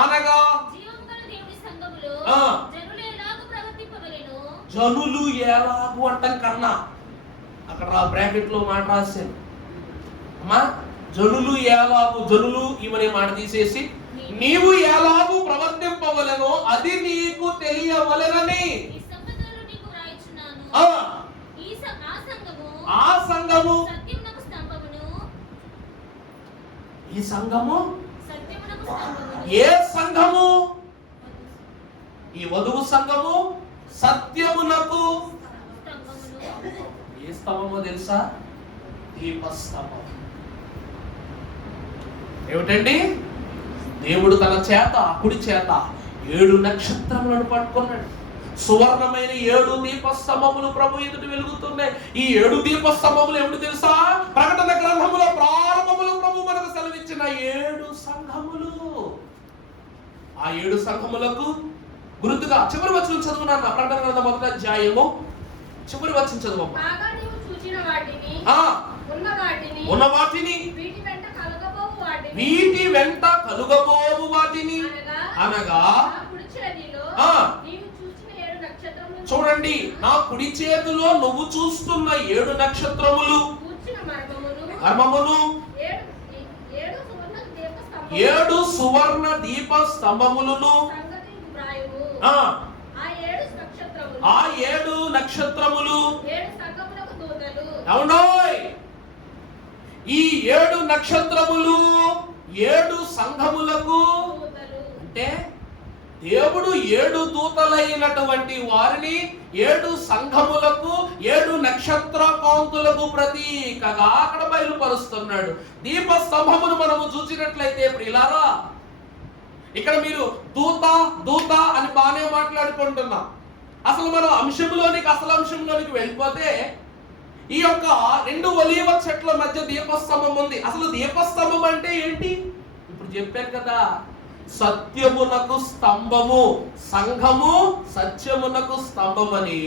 అనగా జనులు ఎలాగు అంటాం కన్నా అక్కడ బ్రాకెట్ లో మాట రాశాను అమ్మా. జనులు ఎలాగు, జనులు ఇవనే మాట తీసేసి నీవు ఎలాగు ప్రవర్తింపవలెనో అది నీకు తెలియవలెనని ఆ సంఘము, ఈ సంఘము ఏ సంఘము? ఈ వధువు సంఘము సత్యమునకు. ఏ స్తంభమో తెలుసా? దీపస్తంభం. ఏమిటండి? దేవుడు తన చేత, కుడి చేత 7 నక్షత్రములను పట్టుకున్నాడు. సువర్ణమైన 7 దీపస్తంభములు ప్రభు ఎదుట వెలుగుతున్నాయి. ఈ 7 దీపస్తంభములు ఏమిటి తెలుసా? ప్రకటన గ్రంథముల ప్రారంభములో ప్రభు మనకు సెలవిచ్చిన 7 సంఘములు. ఆ 7 సంఘములకు గుర్తుగా చివరి వచనం చదువునా? ప్రకటన గ్రంథం 1వ అధ్యాయము చివరి వచనం చదువు. ఉన్న వాటిని వీటి వెంట కలుగబోవు వాటిని అనగా చూడండి, నా కుడి చేతిలో నువ్వు చూస్తున్న 7 నక్షత్రములు మర్మమును 7 సువర్ణ దీప స్తంభములను ఆ 7 నక్షత్రములు. అవునోయ్, ఈ 7 నక్షత్రములు 7 సంఘములకు. అంటే దేవుడు 7 దూతలైనటువంటి వారిని 7 సంఘములకు 7 నక్షత్ర కాంతులకు ప్రతీకగా అక్కడ బయలుపరుస్తున్నాడు. దీప స్తంభమును మనము చూసినట్లయితే ప్రియులారా, ఇక్కడ మీరు దూత దూత అని బాగానే మాట్లాడుకుంటున్నాం. అసలు మనం అసలు అంశంలోనికి వెళ్ళిపోతే ఈ యొక్క 2 ఒలీవ చెట్ల మధ్య దీపస్తంభం ఉంది. అసలు దీపస్తంభం అంటే ఏంటి? ఇప్పుడు చెప్పాను కదా, సత్యమునకు స్తంభము. సంఘము సత్యమునకు స్తంభమని.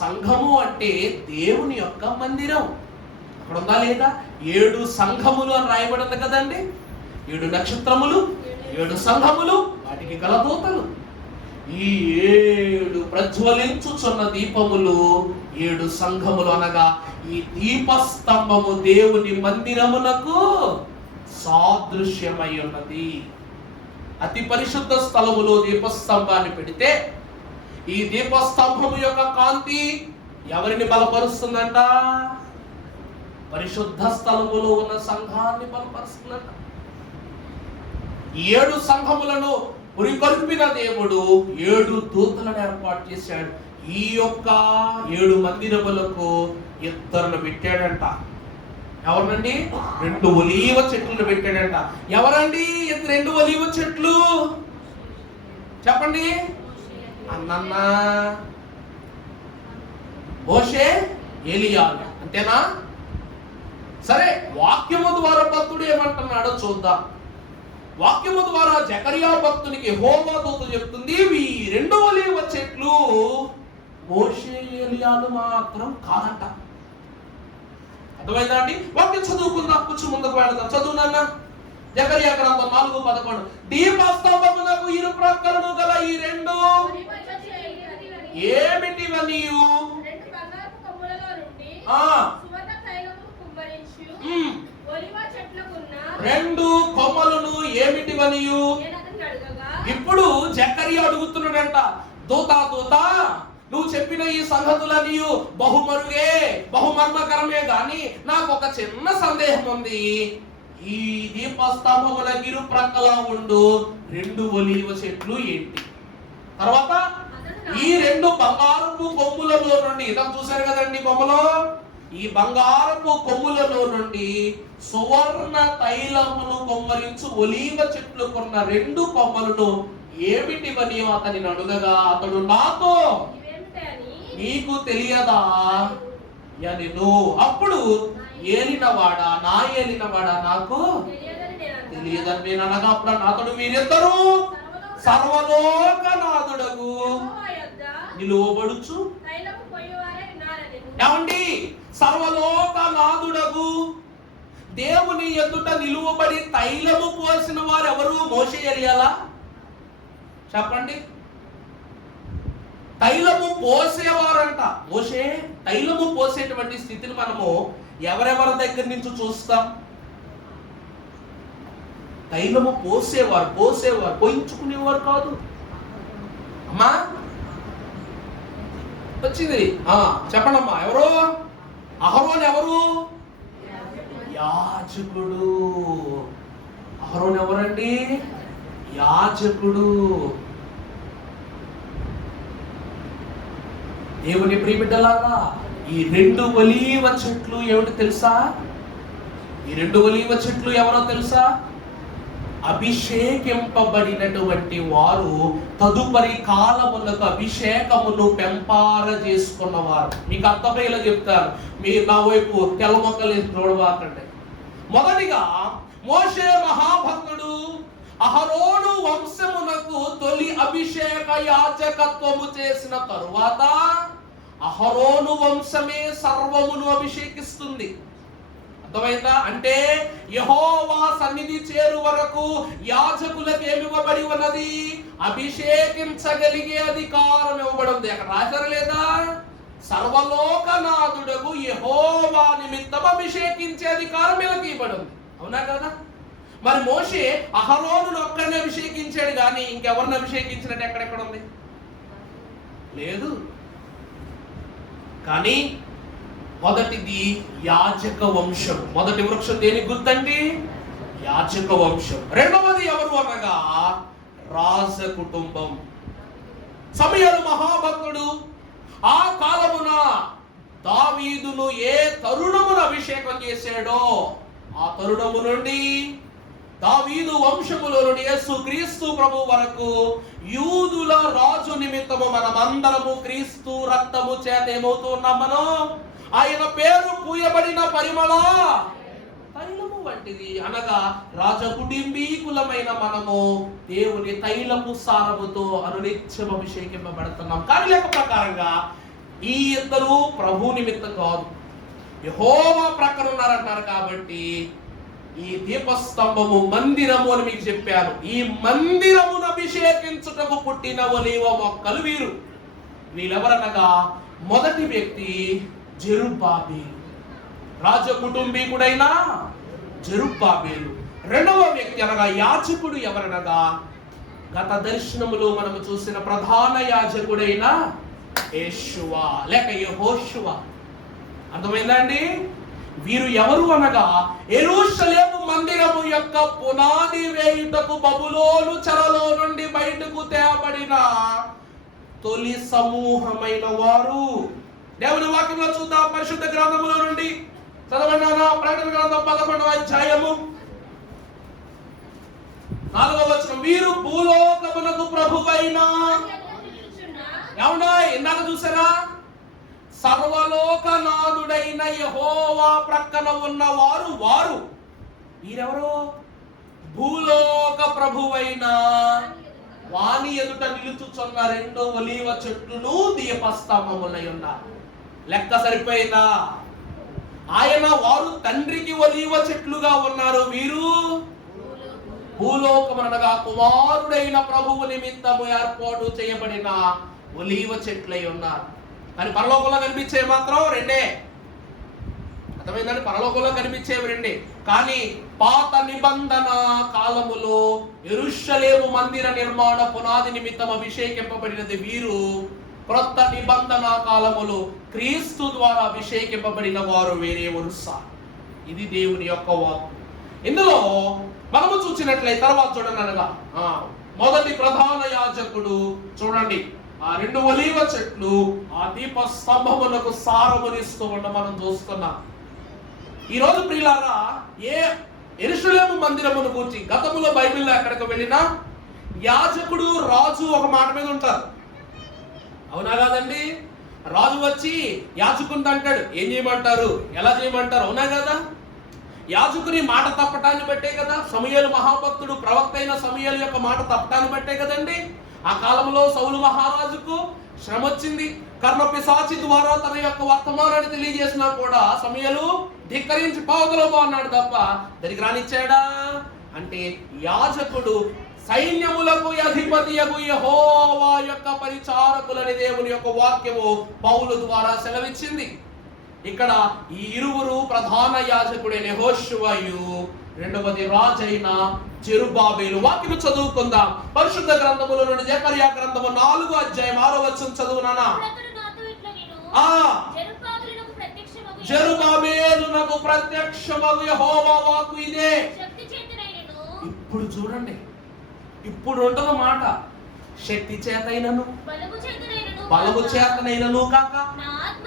సంఘము అంటే దేవుని యొక్క మందిరం. అక్కడ ఉందా లేదా? 7 సంఘములు అని రాయబడింది కదండి. 7 నక్షత్రములు, 7 సంఘములు, వాటికి గల దూతలు. ఈ 7 ప్రజ్వలించుచున్న దీపములు 7 సంఘములు అనగా ఈ దీపస్తంభము దేవుని మందిరమునకు సాదృశ్యమై ఉన్నది. అతి పరిశుద్ధ స్థలములో దీపస్తంభాన్ని పెడితే ఈ దీపస్తంభము యొక్క కాంతి ఎవరిని బలపరుస్తుందంట? పరిశుద్ధ స్థలములో ఉన్న సంఘాన్ని బలపరుస్తుందంట. 7 సంఘములను పురికొల్పిన దేవుడు 7 దూతలను ఏర్పాటు చేశాడు. ఈ యొక్క 7 మందిరములకు 2 పెట్టాడంట. ఎవరండి? 2 ఒలీవ చెట్లు పెట్టాడంట. ఎవరండి 2 ఒలీవ చెట్లు? చెప్పండి. అన్నన్న మోషే, ఏలియా. అంతేనా? సరే, వాక్యము ద్వారా భక్తుడు ఏమంటున్నాడో చూద్దాం. వాక్యము ద్వారా జకరియా భక్తునికి యెహోవా దూత చెప్తుంది, ఈ 2 ఒలీవ చెట్లు మోషే ఎలియాలు మాత్రం కాదంట. అర్థమైందా అండి? వాక్యం చదువుకుందాం, కొంచెం ముందుకు వెళదాం. చదువు నాన్న. జకరియా గ్రంథం 4:11. దీపస్తంభమునకు ఇరు ప్రక్కలను గల ఈ 2 ఏమిటివనియు రెండు కొమ్మలను ఏమిటివనియు. ఇప్పుడు జకరియా అడుగుతున్నాడంట, దూత నువ్వు చెప్పిన ఈ సంగతులనియు బహుమర్మకరమే గాని నాకు ఒక చిన్న సందేహం ఉంది. ఈ దీపస్తంభములకు ఇరు ప్రక్కల ఉండు 2 ఒలీవ చెట్లు ఏంటి? తర్వాత ఈ 2 బంగారపు కొమ్ములలో నుండి, ఇదం చూశారు కదండి బొమ్మలో, ఈ బంగారపు కొమ్ములలో నుండి సువర్ణ తైలమును కొమ్మరించు ఒలీవ చెట్లుకున్న 2 కొమ్మలను ఏమిటివని అతనిని అడుగగా అతడు నాతో, నీకు తెలియదా యనెను. అప్పుడు ఏలినవాడా నాకు తెలియదని నేను అనగా, అప్పుడు అతడు మీరిద్దరూ సర్వలోకనాథుడగు నిలువబడుచు. ఏమండి? సర్వలోకనాథుడగు దేవుని ఎదుట నిలువబడి తైలము పోసిన వారు ఎవరు? మోషే ఎలియాలా? చెప్పండి. తైలము పోసేవారంట మోషే. తైలము పోసేటువంటి స్థితిని మనము ఎవరెవరి దగ్గర నుంచి చూస్తాం? తైలము పోసేవారు పోయించుకునేవారు కాదు. అమ్మా వచ్చింది, చెప్పండమ్మా. ఎవరు? అహరోన్. ఎవరు? యాజకుడు. అహరోన్ ఎవరండి? యాజకుడు. దేవుని ప్రియబిడ్డలారా, ఈ 2 ఒలీవ చెట్లు ఏమిటి తెలుసా? ఈ 2 ఒలీవ చెట్లు ఎవరో తెలుసా? అభిషేకింపబడినటువంటి వారు, తదుపరి కాలములకు అభిషేకమును పెంపార చేసుకున్నవారు. మీకు అర్థమయ్యేలా చెప్తారు, మీరు నా వైపు తెల్లమొక్కలు చూడబాకండి. మొదటిగా మోషే మహాభక్తుడు అహరోను వంశమునకు తొలి అభిషేక యాజకత్వము చేసిన తరువాత అహరోను వంశమే సర్వమును అభిషేకిస్తుంది. అర్థమైందా? అంటే యెహోవా సన్నిధి చేరు వరకు యాజకులకు ఏమివ్వబడి ఉన్నది? అభిషేకించగలిగే అధికారం ఇవ్వబడి ఉంది. అక్కడ రాశారు లేదా? సర్వలోకనాథుడగు యెహోవా నిమిత్తం అభిషేకించే అధికారం వీళ్ళకి ఇవ్వబడి ఉంది. అవునా కదా? మరి మోషే అహరోనును ఒక్కడిని అభిషేకించాడు కానీ ఇంకెవరిని అభిషేకించినట్టు ఎక్కడెక్కడ ఉంది? లేదు. కానీ మొదటిది యాజక వంశం. మొదటి వృక్షం దేనికి గుర్తండి? యాజక వంశం. రెండవది ఎవరు అనగా రాజ కుటుంబం. సమూయేలు మహాభక్తుడు ఆ కాలమున దావీదును ఏ తరుణమున అభిషేకం చేశాడో ఆ తరుణము నుండి దావీదు వంశములో నుండి యేసుక్రీస్తు ప్రభు వరకు యూదుల రాజు నిమిత్తము మనమందరము క్రీస్తు రక్తము చేత ఏమవుతూ ఉన్నాం? మనం ఆయన పేరు పూయబడిన పరిమళ తైలము వంటిది. అనగా రాజ కుటుంబీకులమైన మనము దేవుని తైలము సారముతో అనునిత్యం అభిషేకింపబడుతున్నాం. కానీ లెక్క ప్రకారంగా ఈ ఇద్దరు ప్రభు నిమిత్తం కాదు, యెహోవా ప్రక్కన ఉన్నారంటారు. కాబట్టి ఈ దీపస్తంభము మందిరము అని మీకు చెప్పాను. ఈ మందిరమును అభిషేకించుటకు పుట్టిన ఒలీవ మొక్కలు వీరు. వీళ్ళెవరనగా మొదటి వ్యక్తి జెరుబ్బాబెలు, రాజ కుటుంబీకుడైన జెరుబ్బాబెలు. రెండవ వ్యక్తి అనగా యాజకుడు ఎవరనగా గత దర్శనములో మనము చూసిన ప్రధాన యాజకుడైన యేషువ లేక యెహోషువ. అర్థమైందా అండి? వీరు ఎవరు అనగా యెరూషలేము మందిరము యొక్క పునాది వేయుటకు బబులోను చెరలో నుండి బయటకు తేబడిన తొలి సమూహమైన వారు. దేవుని వాక్యంలో చూద్దాం. పరిశుద్ధ గ్రంథములో నుండి చదవండి. ప్రకటన గ్రంథం 11వ అధ్యాయము 4వ వచనం. వీరు భూలోకమునకు ప్రభువైన, ఏమన్నా ఇందాక చూసారా? సర్వలోకనాథుడైన యెహోవా ప్రక్కన ఉన్న వారు. వీరెవరు? భూలోక ప్రభువైన వాని ఎదుట నిలుచుచున్న 2 ఒలీవ చెట్లును దీపస్తంభములై ఉన్నారు. లెక్క సరిపోయిందా? వారు తండ్రికి ఒలీవ చెట్లుగా ఉన్నారు, వీరు భూలోకమనగా కుమారుడైన ప్రభువు నిమిత్తము ఏర్పాటు చేయబడిన ఒలీవ చెట్లై ఉన్నారు. కానీ పరలోకంలో కనిపించే మాత్రం 2. అర్థమైందండి? పరలోకంలో కనిపించేవి 2. కానీ పాత నిబంధన కాలములో యెరూషలేము మందిర నిర్మాణ పునాది నిమిత్తం అభిషేకింపబడినది వీరు. క్రొత్త నిబంధన కాలములో క్రీస్తు ద్వారా అభిషేకింపబడిన వారు వేరే వరుస. ఇది దేవుని యొక్క వాక్కు. ఇందులో మనము చూసినట్లయితే తర్వాత చూడండి, అనగా మొదటి ప్రధాన యాజకుడు చూడండి, ఆ 2 ఒలీవ చెట్లు ఆ దీప స్తంభములకు సారమునిస్తూ ఉండ మనం చూస్తున్నాం. ఈ రోజు ప్రియులారా, యెరూషలేము మందిరమును గురించి గతములో బైబిల్లో ఎక్కడికి వెళ్ళినా యాజకుడు రాజు ఒక మాట మీద ఉంటారు. అవునా కాదండి? రాజు వచ్చి యాజకుని అంటాడు, ఏం చేయమంటారు, ఎలా చేయమంటారు? అవునా కదా? యాజకుని మాట తప్పటాన్ని బట్టే కదా సమూయేలు మహాభక్తుడు ప్రవక్త అయిన సమూయేలు యొక్క మాట తప్పటాన్ని బట్టే కదండి ఆ కాలంలో సౌలు మహారాజుకు శ్రమ వచ్చింది. కర్ణపిశాచి ద్వారా తన యొక్క వర్తమానాన్ని తెలియజేసినా కూడా సమూయేలు ధిక్కరించి పావతలో అన్నాడు తప్ప దానికి రానిచ్చాడా? అంటే యాజకుడు సైన్యములకు అధిపతియగు యెహోవా యొక్క పరిచారకులని దేవుని యొక్క వాక్యము పౌలు ద్వారా సెలవిచ్చింది. ఇక్కడ ఈ 2 ప్రధాన యాజకుడైన యెహోషువయు, రెండవది రాజైన జెరుబ్బాబెలు. వాక్యము చదువుకుందాం. పరిశుద్ధ గ్రంథములో నుండి జెకర్యా గ్రంథము 4వ అధ్యాయం 6వ వచనం చదువునానా. జెరుబ్బాబెలునకు ప్రత్యక్షమగు యెహోవా వాక్కు ఇదే. ఇప్పుడు చూడండి, ఇప్పుడు ఉంటది మాట, శక్తి చేతైనను బలము చేతనైనను కాక నా ఆత్మ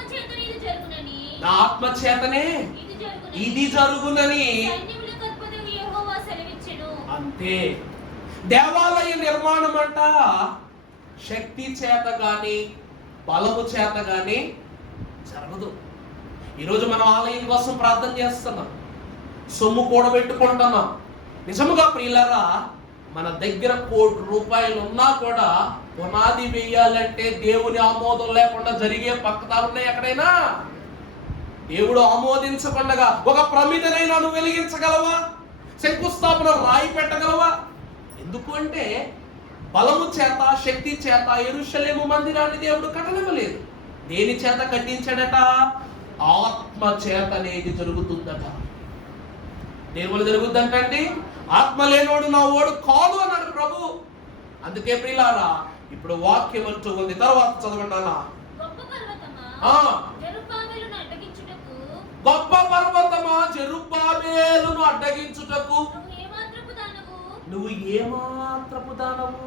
చేతనే ఇది జరుగునని. అంతే. దేవాలయ నిర్మాణం అంట శక్తి చేత గాని బలము చేత గాని జరగదు. ఈరోజు మనం ఆలయం కోసం ప్రార్థన చేస్తున్నాం, సొమ్ము కూడబెట్టుకుంటున్నాం. నిజముగా ప్రియులారా, మన దగ్గర ₹1,00,00,000 ఉన్నా కూడా పునాది వేయాలంటే దేవుని ఆమోదం లేకుండా జరిగే పక్కదాలు ఉన్నాయి ఎక్కడైనా? దేవుడు ఆమోదించకుండా ఒక ప్రమిదనైనా నువ్వు వెలిగించగలవా? శంకుస్థాపన రాయి పెట్టగలవా? ఎందుకు అంటే బలము చేత శక్తి చేత యెరూషలేము మందిరాన్ని దేవుడు కట్టనివ్వలేదు. దేని చేత కట్టించాడట? ఆత్మ చేత అనేది జరుగుతుందట. దేవుడు జరుగుద్దంటండి. ఆత్మ లేనోడు నా ఓడు కాదు అన్నాడు ప్రభు. అందుకే ప్రియులారా, ఇప్పుడు వాక్యం అంటూ ఉంది. తర్వాత చదవండి అన్న. గొప్ప పర్వతమా జెరుబ్బాబెలును అడ్డగించుటకు నువ్వు ఏమాత్రపు దానవు?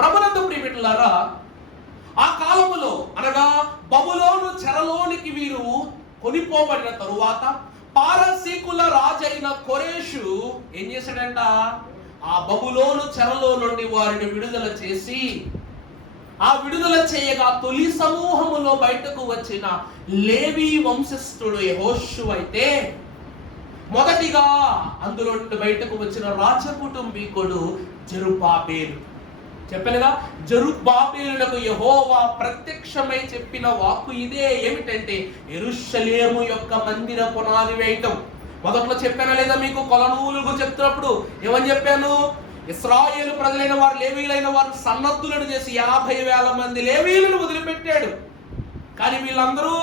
ప్రభునందు ప్రియమిత్రులారా, ఆ కాలములో అనగా బబులోను చెరలోనికి వీరు కొనిపోబడిన తరువాత పారసీకుల రాజైన కొరేషు ఏం చేశాడంట? ఆ బబులోను చెరలో నుండి వారిని విడుదల చేసి, ఆ విడుదల చేయగా తొలి సమూహములో బయటకు వచ్చిన లేవి వంశస్థుడు యెహోషువ అయితే, మొదటిగా అందులో నుండి బయటకు వచ్చిన రాజకుటుంబీకుడు జెరుబ్బాబెలు. చెప్పానుగా, జెరుబ్బాబెలునకు యెహోవా ప్రత్యక్షమై చెప్పిన వాక్కు ఇదే. ఏమిటంటే యెరూషలేము యొక్క మందిర పునాది వేయటం. మొదట్లో చెప్పానా లేదా మీకు? కొలనూలుగు చెప్తున్నప్పుడు ఏమని చెప్పాను? ఇశ్రాయేలు ప్రజలైన వారు, లేవీలైన వారు సన్నద్ధులను చేసి 50,000 మంది లేవీలను వదిలిపెట్టాడు. కానీ వీళ్ళందరూ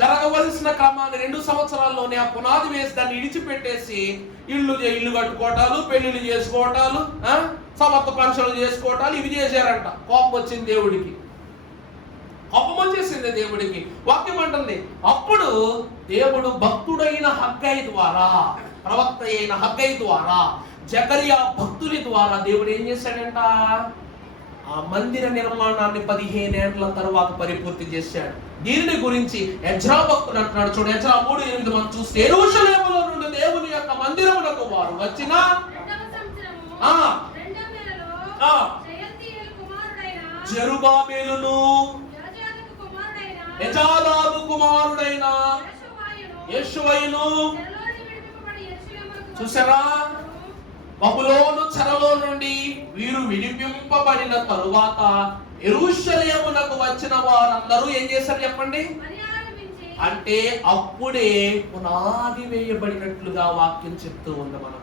జరగవలసిన క్రమాన్ని 2 సంవత్సరాల్లోనే ఆ పునాది వేసి దాన్ని ఇడిచిపెట్టేసి ఇల్లు కట్టుకోవటాలు, పెళ్లిళ్ళు చేసుకోవటాలు, సమర్థ పంచలు చేసుకోవటాలు ఇవి చేశారంట. కోపం వచ్చింది దేవుడికి, కోపం వచ్చేసింది దేవుడికి. వాక్యం అంటుంది, అప్పుడు దేవుడు భక్తుడైన హగ్గై ద్వారా, ప్రవక్త అయిన హగ్గై ద్వారా, జకర్యా భక్తుని ద్వారా దేవుడు ఏం చేశాడంట? ఆ మందిర నిర్మాణాన్ని 15 ఏళ్ల తర్వాత పరిపూర్తి చేశాడు. దీనిని గురించి ఎజ్రా భక్తుడు అంటున్నాడు. చూడు, ఎజ్రా 3:8 మనం చూస్తే, యెరూషలేములో నుండి దేవుని యొక్క మందిరమునకు వారు వచ్చిన జెరుబ్బాబెలును యెజాదాకు కుమారుడైన యెషువయును చూసారా, బబులోను చెరలో నుండి వీరు విడిపింపబడిన తరువాత యెరూషలేమునకు వచ్చిన వారందరూ ఏం చేశారు చెప్పండి? అంటే అప్పుడే పునాది వేయబడినట్లుగా వాక్యం చెప్తూ ఉంది. మనం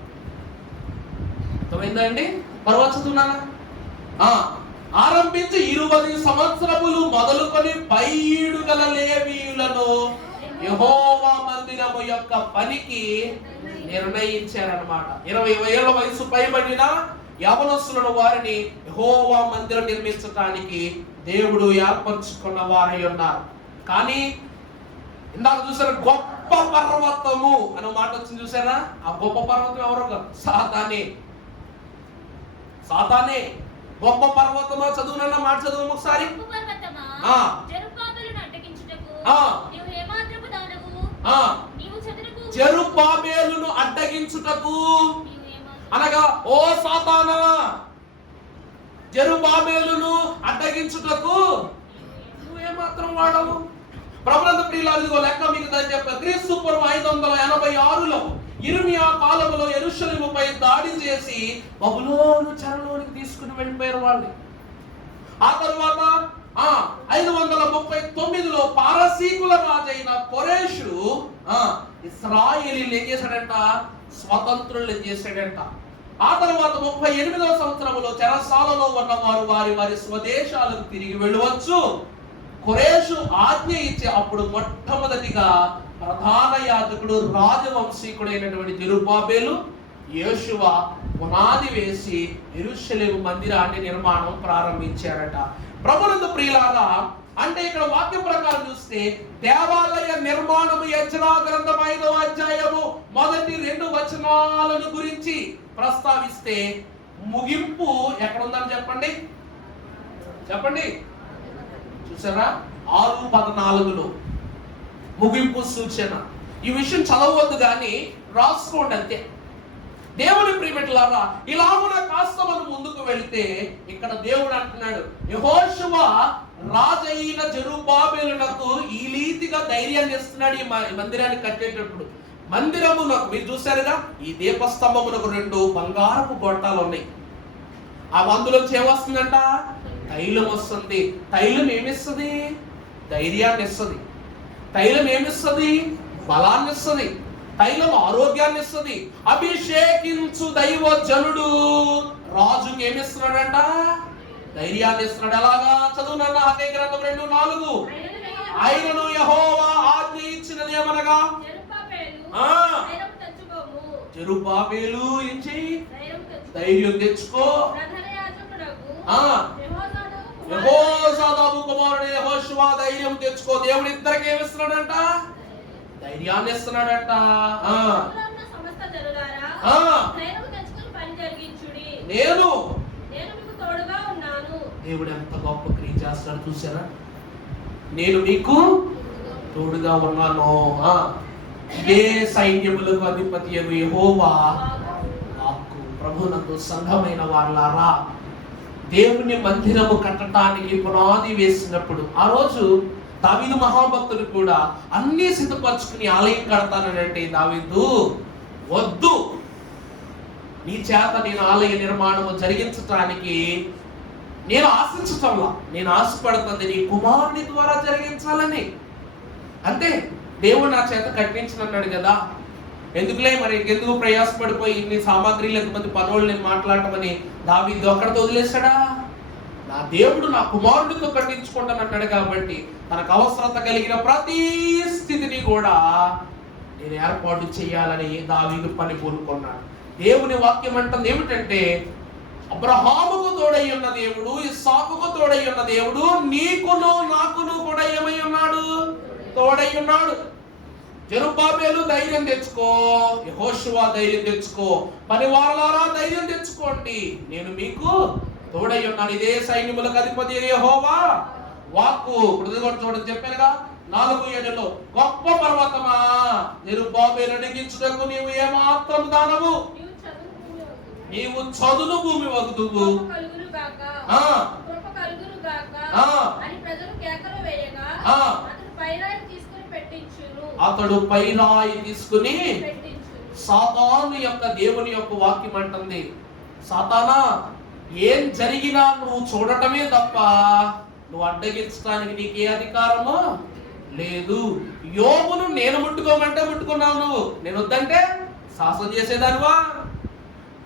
అర్థమైందండి? మరొక చదువునానా? ఆరంభించి 20 సంవత్సరములు మొదలుకొని 7 గల లేవీయులను యెహోవా మందిరము యొక్క పనికి నిర్ణయించారన్నమాట. 20 ఏళ్ల వయసు పైబడిన యవనస్తులను వారిని యెహోవా మందిరం నిర్మించడానికి దేవుడు ఏర్పరచుకున్న వారై ఉన్నారు. కానీ ఇందాక చూసారా, గొప్ప పర్వతము అనే మాట వచ్చింది చూసారా? ఆ గొప్ప పర్వతం ఎవరో సాతానే. సాతానే గొప్ప పర్వతమా? చదువునన్న మాట చదువు ఒకసారి. జెరుబ్బాబెలును అడ్డగించుటకు అనగా, ఓ సాతానా, జెరుబ్బాబెలును అడ్డగించుటకు నువ్వేమాత్రం వాడవు. ప్రభునందు ప్రియులారా, లెక్క మీకు చెప్పారు. క్రీస్తు పూర్వం 586లో యిర్మీయా కాలంలో యెరూషలేముపై దాడి చేసి బబులోను చెరలోనికి తీసుకుని వెళ్ళిపోయారు వాళ్ళు. ఆ తర్వాత 539లో పారసీకుల రాజైన కొరేషు ఇశ్రాయేలీయులు ఏం చేశాడంట? స్వతంత్రులు చేశాడంట. ఆ తర్వాత 38వ సంవత్సరంలో చెరసాలలో ఉన్నవారు వారి స్వదేశాలకు తిరిగి వెళ్ళవచ్చు. కొరేషు ఆజ్ఞ ఇచ్చి అప్పుడు మొట్టమొదటిగా ప్రధాన యాజకుడు రాజవంశీకుడైనటువంటి జెరుబ్బాబెలు యేషువ పునాది వేసి యెరూషలేము మందిరాన్ని నిర్మాణం ప్రారంభించారట. ప్రభునందు ప్రియులారా, అంటే ఇక్కడ వాక్య ప్రకారం చూస్తే దేవాలయ నిర్మాణము యెజ్రా గ్రంథం 5వ అధ్యాయము మొదటి 2 వచనాలను గురించి ప్రస్తావిస్తే ముగింపు ఎక్కడ ఉందని చెప్పండి? చూసారా, 6:14లో ముగింపు సూచన. ఈ విషయం చదవవద్దు కానీ రాసుకోండి అంతే. దేవుని ప్రియబిడ్డలారా, ఇలాగున కాస్త మనం ముందుకు వెళ్తే ఇక్కడ దేవుడు అంటున్నాడు, యెహోషువ రాజైన జెరుబ్బాబెలునకు ఈ రీతిగా ధైర్యాన్ని ఇస్తున్నాడు. ఈ మందిరాన్ని కట్టేటప్పుడు మందిరమునకు మీరు చూసారుగా, ఈ దీపస్తంభమునకు 2 బంగారపు గొట్టాలు ఉన్నాయి. ఆ అందులోంచి ఏమొస్తుందంట? తైలం వస్తుంది. తైలం ఏమిస్తుంది? ధైర్యాన్ని ఇస్తుంది. తైలం ఏమిస్తుంది? బలాన్ని ఇస్తుంది. తైలం ఆరోగ్యాన్ని ఇస్తుంది. అభిషేకించు దైవజనుడు రాజుకి ఏమిస్తున్నాడంట? ధైర్యాన్ని ఇస్తున్నాడు. ఎలాగా? చదువునన్న హగ్గయి గ్రంథం 2:4. ఆయనను యెహోవా ఆజ్ఞ ఇచ్చినది ఏమనగా, జెరుబ్బాబెలు ఏం చెయ్యి? ధైర్యం తెచ్చుకో. యెహోజాదాకు కుమారుడు యెహోషువ ధైర్యం తెచ్చుకో. దేవుడు ఇద్దరికి ఏమిస్తున్నాడంట? ధైర్యాన్ని ఇస్తున్నాడంట. నేను దేవుడు ఎంత గొప్ప క్రియ చేస్తాడు చూసారా? నేను మీకు తోడుగా ఉన్నాను. ఇదే సైన్యములకు అధిపతి యెహోవా వాక్కు. ప్రభువునందు సంఘమైన వారలారా, దేవుని మందిరము కట్టడానికి పునాది వేసినప్పుడు ఆ రోజు దావీదు మహాభక్తుడు కూడా అన్ని సిద్ధపరచుకుని ఆలయం కడతానంటే, దావీదు వద్దు, నీ చేత నేను ఆలయ నిర్మాణము జరిగించటానికి నేను ఆశించటంలా, నేను ఆశపడుతుంది నీ కుమారుని ద్వారా జరిగించాలని. అంతే, దేవుడు నా చేత కట్టించనన్నాడు కదా, ఎందుకులే మరి ఎందుకు ప్రయాసపడిపోయి ఇన్ని సామాగ్రిలు ఎంతమంది పనులు నేను మాట్లాడటమని దావీదు అక్కడితో వదిలేశాడా? నా దేవుడు నా కుమారుడితో కట్టించుకుంటానన్నాడు కాబట్టి తనకు అవసరత కలిగిన ప్రతి స్థితిని కూడా నేను ఏర్పాటు చేయాలని దావీదు పని పూనుకున్నాడు. దేవుని వాక్యం అంటుంది ఏమిటంటే, అబ్రహాముకు తోడై ఉన్న దేవుడు, ఇస్సాకుకు తోడై ఉన్న దేవుడు నీకును నాకును కూడా ఏమై ఉన్నాడు? తోడై ఉన్నాడు. జెరుబ్బాబెలు ధైర్యం తెచ్చుకో, యెహోషువ ధైర్యం తెచ్చుకో, పనివారలారా ధైర్యం తెచ్చుకోండి, నేను మీకు తోడై ఉన్నాను. ఇదే సైన్యములకు అధిపతి యెహోవా వాక్కు. ఇప్పుడు చూడండి, చెప్పానుగా 4:7లో, గొప్ప పర్వతమా జెరుబ్బాబెలు అడిగించుటకు నీవు ఏమాత్రం దానవు, నీవు చదును భూమి వదువు. అతడు పైరాయి తీసుకుని సాతాను యొక్క దేవుని యొక్క వాక్యం అంటుంది, సాతానా ఏం జరిగినా నువ్వు చూడటమే తప్ప నువ్వు అడ్డగించడానికి నీకే అధికారము లేదు. యోబును నేను ముట్టుకోమంటే ముట్టుకున్నావు నువ్వు, నేను వద్దంటే శాసనం చేసేదానివా?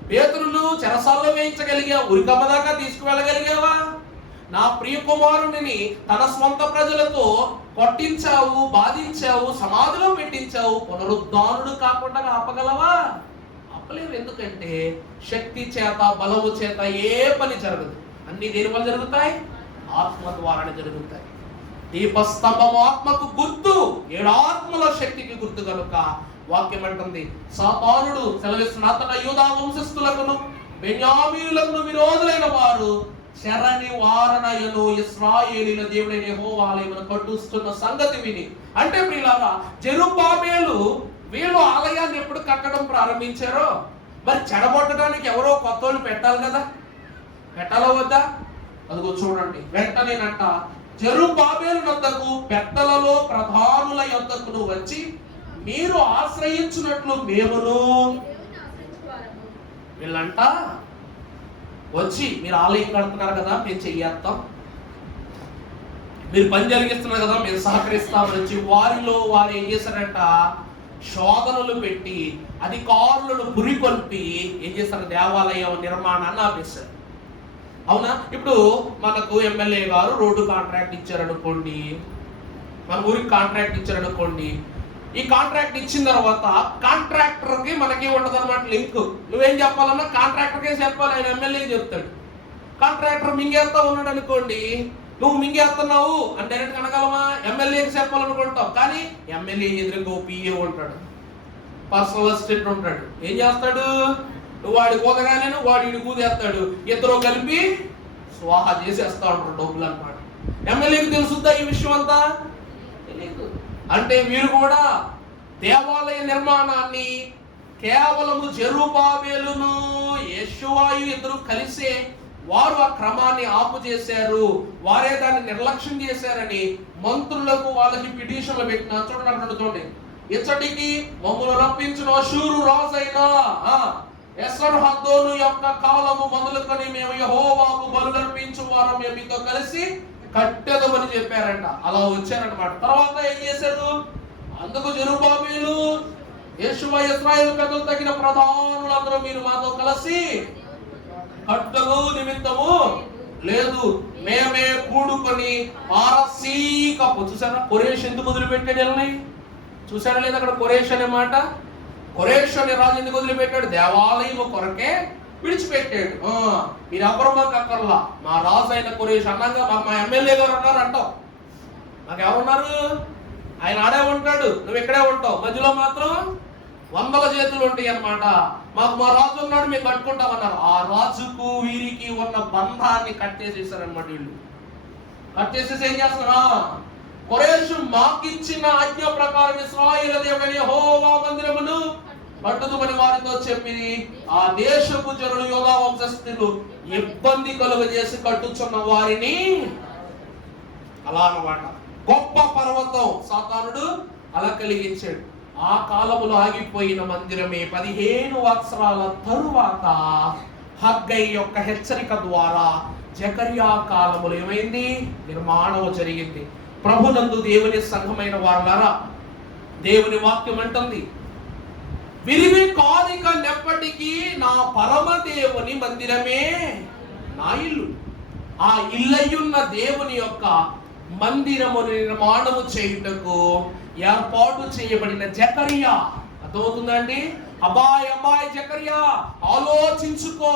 పేతురును చెరసాల్లో వేయించగలిగావు, ఉరికమ్మ దాకా తీసుకువెళ్ళగలిగావా? నా ప్రియ కుమారుడిని తన స్వంత ప్రజలతో కొట్టించావు, బాధించావు, సమాధిలో పెట్టించావు, పునరుద్ధానుడు కాకుండా ఆపగలవా? ఆపలేవు. ఎందుకంటే శక్తి చేత బలము చేత ఏ పని జరగదు. అన్ని దేని వల్ల జరుగుతాయి? ఆత్మ ద్వారానే జరుగుతాయి. దీపస్తంభము ఆత్మకు గుర్తు, 7 ఆత్మల శక్తికి గుర్తు కనుక వాక్యం అంటుంది, సాతానుడు సెలవిస్తున్న అతడు యూదా వంశస్థులకును బెన్యామీనులకు విరోధులైన వారు చెర నివారణయను ఇశ్రాయేలీల దేవుడైన యెహోవా ఆలయమును కట్టుస్తున్న సంగతి విని. అంటే ప్రియులారా, జెరుబ్బాబెలు వీళ్ళు ఆలయాన్ని ఎప్పుడు కట్టడం ప్రారంభించారో మరి చెడగొట్టడానికి ఎవరో కొత్తోళ్ళు పెట్టాలి కదా, పెట్టాలో వద్దా? అదిగో చూడండి, వెంటనేనంట జెరుబ్బాబెలు యొద్దకు పెద్దలలో ప్రధానుల యొద్దకును వచ్చి మీరు ఆశ్రయించినట్లు మేమును, వీళ్ళంట వచ్చి మీరు ఆలయం కడుతున్నారు కదా మేము చెయ్యేస్తాం, మీరు పని జరిగిస్తున్నారు కదా మేము సహకరిస్తామని వచ్చి వారిలో వారు ఏం చేశారంట, శోధనలు పెట్టి అధికారులను పురికొల్పి ఏం చేస్తారు, దేవాలయం నిర్మాణాన్ని ఆపేశారు. అవునా? ఇప్పుడు మనకు ఎమ్మెల్యే గారు రోడ్డు కాంట్రాక్ట్ ఇచ్చారనుకోండి, మన ఊరికి కాంట్రాక్ట్ ఇచ్చారనుకోండి, ఈ కాంట్రాక్ట్ ఇచ్చిన తర్వాత కాంట్రాక్టర్కి మనకి ఉండదు అనమాట లింక్. నువ్వేం చెప్పాలన్నా కాంట్రాక్టర్కే చెప్పాలి, ఆయన ఎమ్మెల్యేకి చెప్తాడు. కాంట్రాక్టర్ మింగేస్తా ఉన్నాడు అనుకోండి, నువ్వు మింగేస్తున్నావు అని డైరెక్ట్ అనగలమా? ఎమ్మెల్యేకి చెప్పాలనుకుంటావు. కానీ ఎమ్మెల్యే ఎదురుగా పిఏ ఉంటాడు, పర్సనల్ అసిస్టెంట్ ఉంటాడు. ఏం చేస్తాడు? నువ్వు వాడి కూదగానే వాడు వీడి కూదేస్తాడు, ఇద్దరు కలిపి స్వాహా చేసేస్తా ఉంటారు డబ్బులు అనమాట. ఎమ్మెల్యేకి తెలుసుద్దా ఈ విషయం అంతా? తెలియదు. అంటే వీరు కూడా దేవాలయ నిర్మాణాన్ని కేవలము జెరుబ్బాబెలును యెషువాయు ఇద్దరు కలిసే వారు ఆ క్రమాన్ని ఆపు చేశారు, వారే దాన్ని నిర్లక్ష్యం చేశారని మంత్రులకు వాళ్ళకి పిటిషన్లు పెట్టిన. చూడండి చూడండి, ఇచ్చటికి మమ్మల్ని రప్పించిన అషూరు రాజైన ఎసర్హద్దోను యొక్క కాలము మొదలుకొని మేము యెహోవాకు బలులర్పించు వారు మేము మీతో కలిసి కట్టెదమని చెప్పారంట. అలా వచ్చారనమాట. తర్వాత ఏం చేశారు? అందుకు జెరుబ్బాబెలు యెషువా ఇశ్రాయేలు పెద్దలు తగిన ప్రధానులందరూ మీరు మాతో కలిసి కట్టెలు నిమిత్తము లేదు, మేమే కూడుకొని పారసీకపు. చూసారా కొరేష్ ఎందుకు వదిలిపెట్టాడు వెళ్ళని? చూసారా లేదు అక్కడ కొరేష్ అనే మాట? కొరేష్ అనే రాజు ఎందుకు వదిలిపెట్టాడు? దేవాలయం కొరకే విడిచిపెట్టాడు. మీరు ఎవరు మాకు అక్కర్లా, మా రాజు అయిన కొరేష్ అన్నాగా మా ఎమ్మెల్యే గారు ఉన్నారు అంటావు. నాకు ఎవరున్నారు? ఆయన ఆడే ఉంటాడు, నువ్వు ఇక్కడే ఉంటావు, మధ్యలో మాత్రం 100 చేతులు ఉంటాయి అన్నమాట. మాకు మా రాజు ఉన్నాడు, మేము కట్టుకుంటామన్నారు. ఆ రాజుకు వీరికి ఉన్న బంధాన్ని కట్టేసేసారనమాట. వీళ్ళు కట్టేసేసి ఏం చేస్తారా? కొరేషు మాకిచ్చిన ఆజ్ఞ ప్రకారం ఇశ్రాయేలు దేవుడైన యెహోవా మందిరమును కట్టుదుమని వారితో చెప్పి ఆ దేశపు జనులు యూదా వంశస్థులు ఇబ్బంది కలుగజేసి కట్టుచున్న వారిని, అలా అన్నమాట. గొప్ప పర్వతం సాతానుడు అలా కలిగించాడు. ఆ కాలములో ఆగిపోయిన మందిరమే 15 సంవత్సరాల తరువాత హగ్గై యొక్క హెచ్చరిక ద్వారా జకర్యా కాలములో ఏమైంది? నిర్మాణం జరిగింది. ప్రభునందు దేవుని సంఘమైన వారులారా, దేవుని వాక్యం అంటుంది, విరివి కాదిక నెప్పటికీ నా పరమ దేవుని మందిరమే నా ఇల్లు. ఆ ఇల్లయ్యున్న దేవుని యొక్క మందిరము నిర్మాణము చేయుటకు ఏర్పాటు చేయబడిన జకర్యా. అర్థమవుతుందండి? అబ్బాయి జకర్యా ఆలోచించుకో.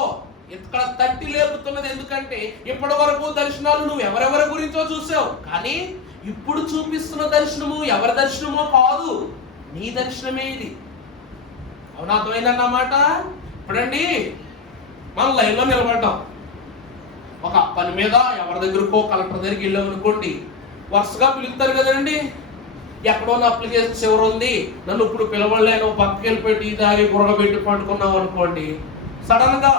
ఇక్కడ తట్టి లేపుతున్నది ఎందుకంటే ఇప్పటి వరకు దర్శనాలు నువ్వు ఎవరెవరి గురించో చూసావు, కానీ ఇప్పుడు చూపిస్తున్న దర్శనము ఎవరి దర్శనమో కాదు, నీ దర్శనమే ఇది. అవునా? అర్థమైందన్నమాట. ఇప్పుడండి మనం లైన్లో నిలబడ్డాం, ఒక పని మీద ఎవరి దగ్గరకో కలెక్టర్ దగ్గరికి వెళ్ళాం అనుకోండి, వరుసగా పిలుస్తారు కదండి. ఎక్కడో నా అప్లికేషన్ చివరి ఉంది, నన్ను ఇప్పుడు పిలవలేను, పక్కకి వెళ్ళిపోయి టీ తాగి గురగబెట్టి పండుకున్నావు అనుకోండి, సడన్ గా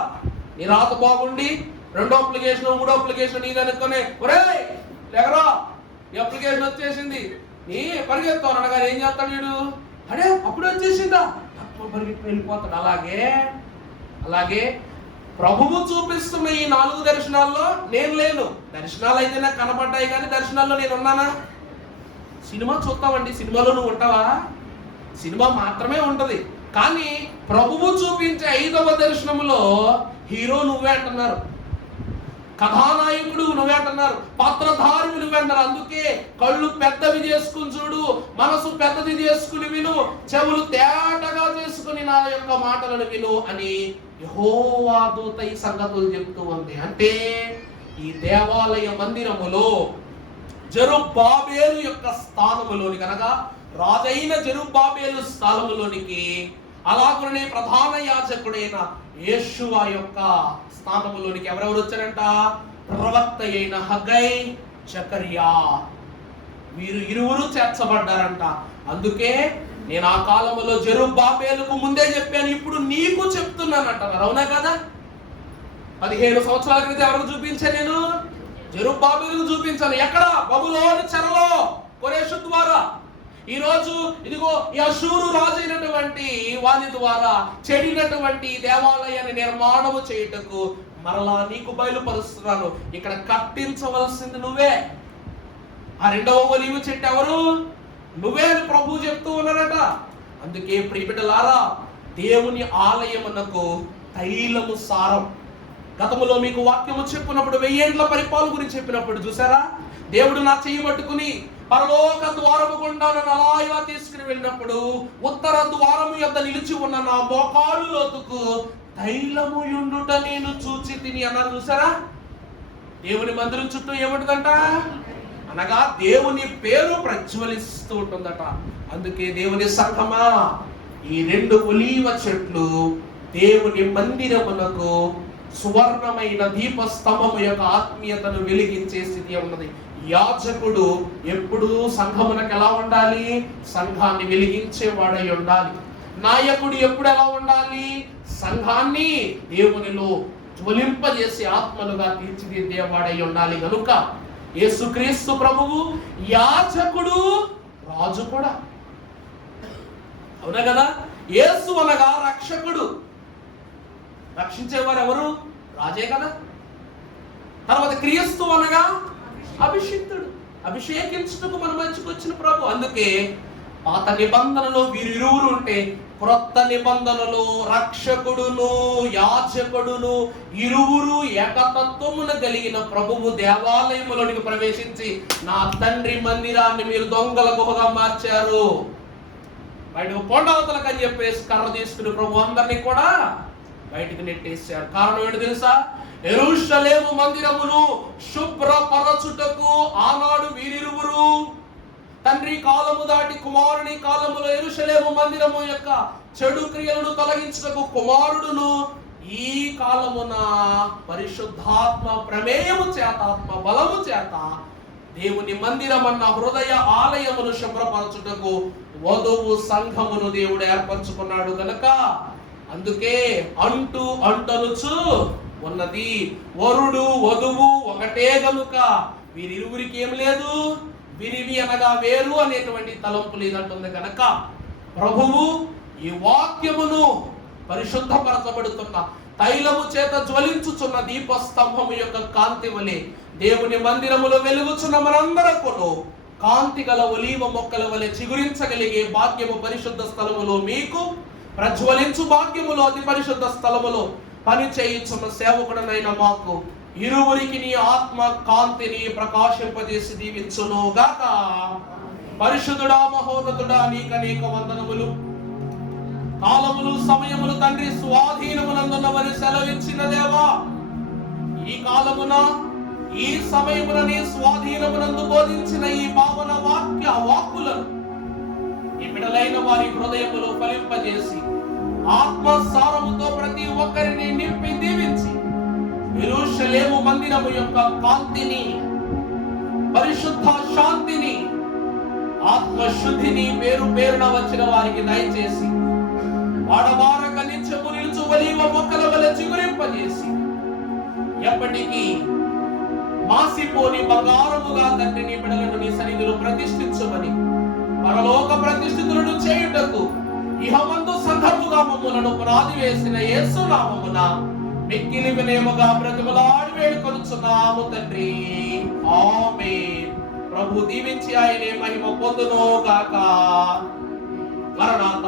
నీ రాత బాగుండి 2వ అప్లికేషన్ 3వ అప్లికేషన్ ఇది అనుకునే, ఒరే లేకరా ఈ అప్లికేషన్ వచ్చేసింది నీ పరిగెత్తాను అనగా ఏం చేస్తాడు వీడు? అడే అప్పుడు వచ్చేసిందా, పరిగెత్తి వెళ్ళిపోతాడు. అలాగే ప్రభువు చూపిస్తున్న ఈ 4 దర్శనాల్లో నేను లేను. దర్శనాలు అయితే నాకు కనపడ్డాయి, కానీ దర్శనాల్లో నేను ఉన్నానా? సినిమా చూస్తామండి, సినిమాలో నువ్వు ఉంటావా? సినిమా మాత్రమే ఉంటది. కానీ ప్రభువు చూపించే 5వ దర్శనంలో హీరో నువ్వే అంటున్నారు, కథానాయకుడు నువ్వే అంటున్నారు, పాత్రధారి నువ్వే అంటారు. అందుకే కళ్ళు పెద్దవి చేసుకుని చూడు, మనసు పెద్దది చేసుకుని విను, చెవులు తేటగా చేసుకుని నా యొక్క మాటలను విను అని యెహోవా దూత ఈ సంగతులు చెప్తూ ఉంది. అంటే ఈ దేవాలయ మందిరములో జెరుబ్బాబేలు యొక్క స్థానములోని కనుక రాజైన జెరుబ్బాబేలు స్థానములోనికి, అలాగనే ప్రధాన యాజకుడైన యేషువ యొక్క స్థానములోనికి ఎవరెవరు వచ్చారంట? ప్రవక్త అయిన హగ్గై, జకర్యా, వీరు ఇరువురు చేర్చబడ్డారంట. అందుకే నేను ఆ కాలంలో జెరుబ్బాబేలుకు ముందే చెప్పాను, ఇప్పుడు నీకు చెప్తున్నాను అంటారు. అవునా కదా? 15 సంవత్సరాల క్రితం ఎవరికి చూపించాను? నేను జెరుబ్బాబేలుకు చూపించాను. ఎక్కడ? బబులోను చెరలో, కొరేషు ద్వారా. ఈ రోజు ఇదిగో ఈ అషూరు రాజు అయినటువంటి వాని ద్వారా చెడినటువంటి దేవాలయాన్ని నిర్మాణము చేయుటకు మరలా నీకు బయలుపరుస్తున్నాను. ఇక్కడ కట్టించవలసింది నువ్వే. ఆ 2వ ఒలీవ చెట్టు ఎవరు? నువ్వే అని ప్రభువు చెప్తూ ఉన్నారట. అందుకే ప్రియబిడ్డలారా, దేవుని ఆలయమునకు తైలము సారం. గతములో మీకు వాక్యము చెప్పినప్పుడు 1000 ఏండ్ల పరిపాలన గురించి చెప్పినప్పుడు చూసారా, దేవుడు నా చెయ్యి పట్టుకుని పరలోక ద్వారము గుండా నన్ను అలా ఇలా తీసుకుని వెళ్ళినప్పుడు ఉత్తర ద్వారము యొద్ద నిలిచి ఉన్న నా మోకాలు లోతుకు తైలము యుండుట నేను చూచి తిని అన్నారు. చూసారా? దేవుని మందిరం చుట్టూ ఏముంటుందంట? అనగా దేవుని పేరు ప్రజ్వలిస్తూ ఉంటుందట. అందుకే దేవుని సంఘమా, ఈ 2 ఒలీవ చెట్లు దేవుని మందిరమునకు సువర్ణమైన దీపస్తంభము యొక్క ఆత్మీయతను వెలిగించే స్థితి ఉన్నది. యాజకుడు ఎప్పుడు సంఘమునకు ఎలా ఉండాలి? సంఘాన్ని వెలిగించేవాడై ఉండాలి. నాయకుడు ఎప్పుడు ఎలా ఉండాలి? సంఘాన్ని దేవునిలో జ్వలింపజేసే ఆత్మలుగా తీర్చిదిద్దేవాడై ఉండాలి. కనుక యేసుక్రీస్తు ప్రభువు యాజకుడు, రాజు కూడా. అవునా కదా? యేసు అనగా రక్షకుడు. రక్షించేవారు ఎవరు? రాజే కదా. తర్వాత క్రీస్తు అనగా అభిషిక్తుడు, అభిషేకించుటకు మన మధ్యకు వచ్చిన ప్రభు. అందుకే పాత నిబంధనలో వీరిరువురు ఉంటే, క్రొత్త నిబంధనలో రక్షకుడును యాజకుడును ఇరువురు ఏకతత్వమును కలిగిన ప్రభువు దేవాలయములోనికి ప్రవేశించి, నా తండ్రి మందిరాన్ని మీరు దొంగల గుహగా మార్చారు, బయటకు పొండవతలకు అని చెప్పేసి కర్ర తీసుకుని ప్రభు అందరినీ కూడా బయటికి నెట్టేశారు. కారణం ఏంటి తెలుసా? యెరూషలేము మందిరమును శుభ్రపరచుటకు ఆనాడు వీరిరువురు తండ్రి కాలము దాటి కుమారుని కాలములో యెరూషలేము మందిరము యొక్క చెడు క్రియలను తొలగించుటకు కుమారుడును ఈ కాలమున పరిశుద్ధాత్మ ప్రమేయము చేత, ఆత్మ బలము చేత దేవుని మందిరమన్న హృదయ ఆలయమును శుభ్రపరచుటకు వధువు సంఘమును దేవుడు ఏర్పరచుకున్నాడు గనక, అందుకే అంటనుచు ఉన్నది, వరుడు వధువు ఒకటే గనుక వీరిరువురికి ఏం లేదు, విరివి అనగా వేరు అనేటువంటి తలంపు లేదంటుంది గనక ప్రభువు ఈ వాక్యమును పరిశుద్ధపరచబడుతున్న తైలము చేత జ్వలించుచున్న దీపస్తంభము యొక్క కాంతి వలె దేవుని మందిరములో వెలుగుచున్న మనందరకును కాంతి గల ఒలీవ మొక్కల వలె చిగురించగలిగే భాగ్యము పరిశుద్ధ స్థలములో మీకు, ప్రజ్వలించు భాగ్యములో అతి పరిశుద్ధ స్థలములో పని చేయుచున్న సేవకుడనైన మాకు ఇరువురికి నీ ఆత్మ కాంతిని ప్రకాశింపజేసి దీవించును గాక. పరిశుద్ధుడా మహోన్నతుడా నీకనేక వందనములు. కాలములు సమయములు తండ్రి స్వాధీనమునందున్నవని సెలవిచ్చిన దేవా, ఈ కాలమున ఈ సమయమున నీ స్వాధీనమునందు బోధించిన ఈ పావన వాక్కులను ఈ బిడ్డలైన వారి హృదయములో ఫలింపజేసి ఆత్మసారముతో ప్రతి ఒక్కరిని నింపి దీవించి యెరూషలేము మందిరము యొక్క కాంతిని, పరిశుద్ధ శాంతిని, ఆత్మశుద్ధిని పేరు పేరున వచ్చిన వారికి దయచేసి వాడవారక నిత్యము నిలుచు ఒలీవ మొక్కల వలె చిగురింపజేసి ఎప్పటికీ మాసిపోని బంగారముగా తండ్రిని బిడ్డలను నీ సన్నిధిలో ప్రతిష్ఠించమని, పరలోక ప్రతిష్ఠితులను చేయుటకు ఇహమందు సందర్భముగా మమ్ములను పునాది వేసిన యేసు నామమున మిక్కిలి వినయముగా బ్రతిమలాడి వేడుకొనుచున్నాము తండ్రి. ఆమేన్. ప్రభు దీవించి ఆయనే మహిమ పొందును గాక. మరణాత.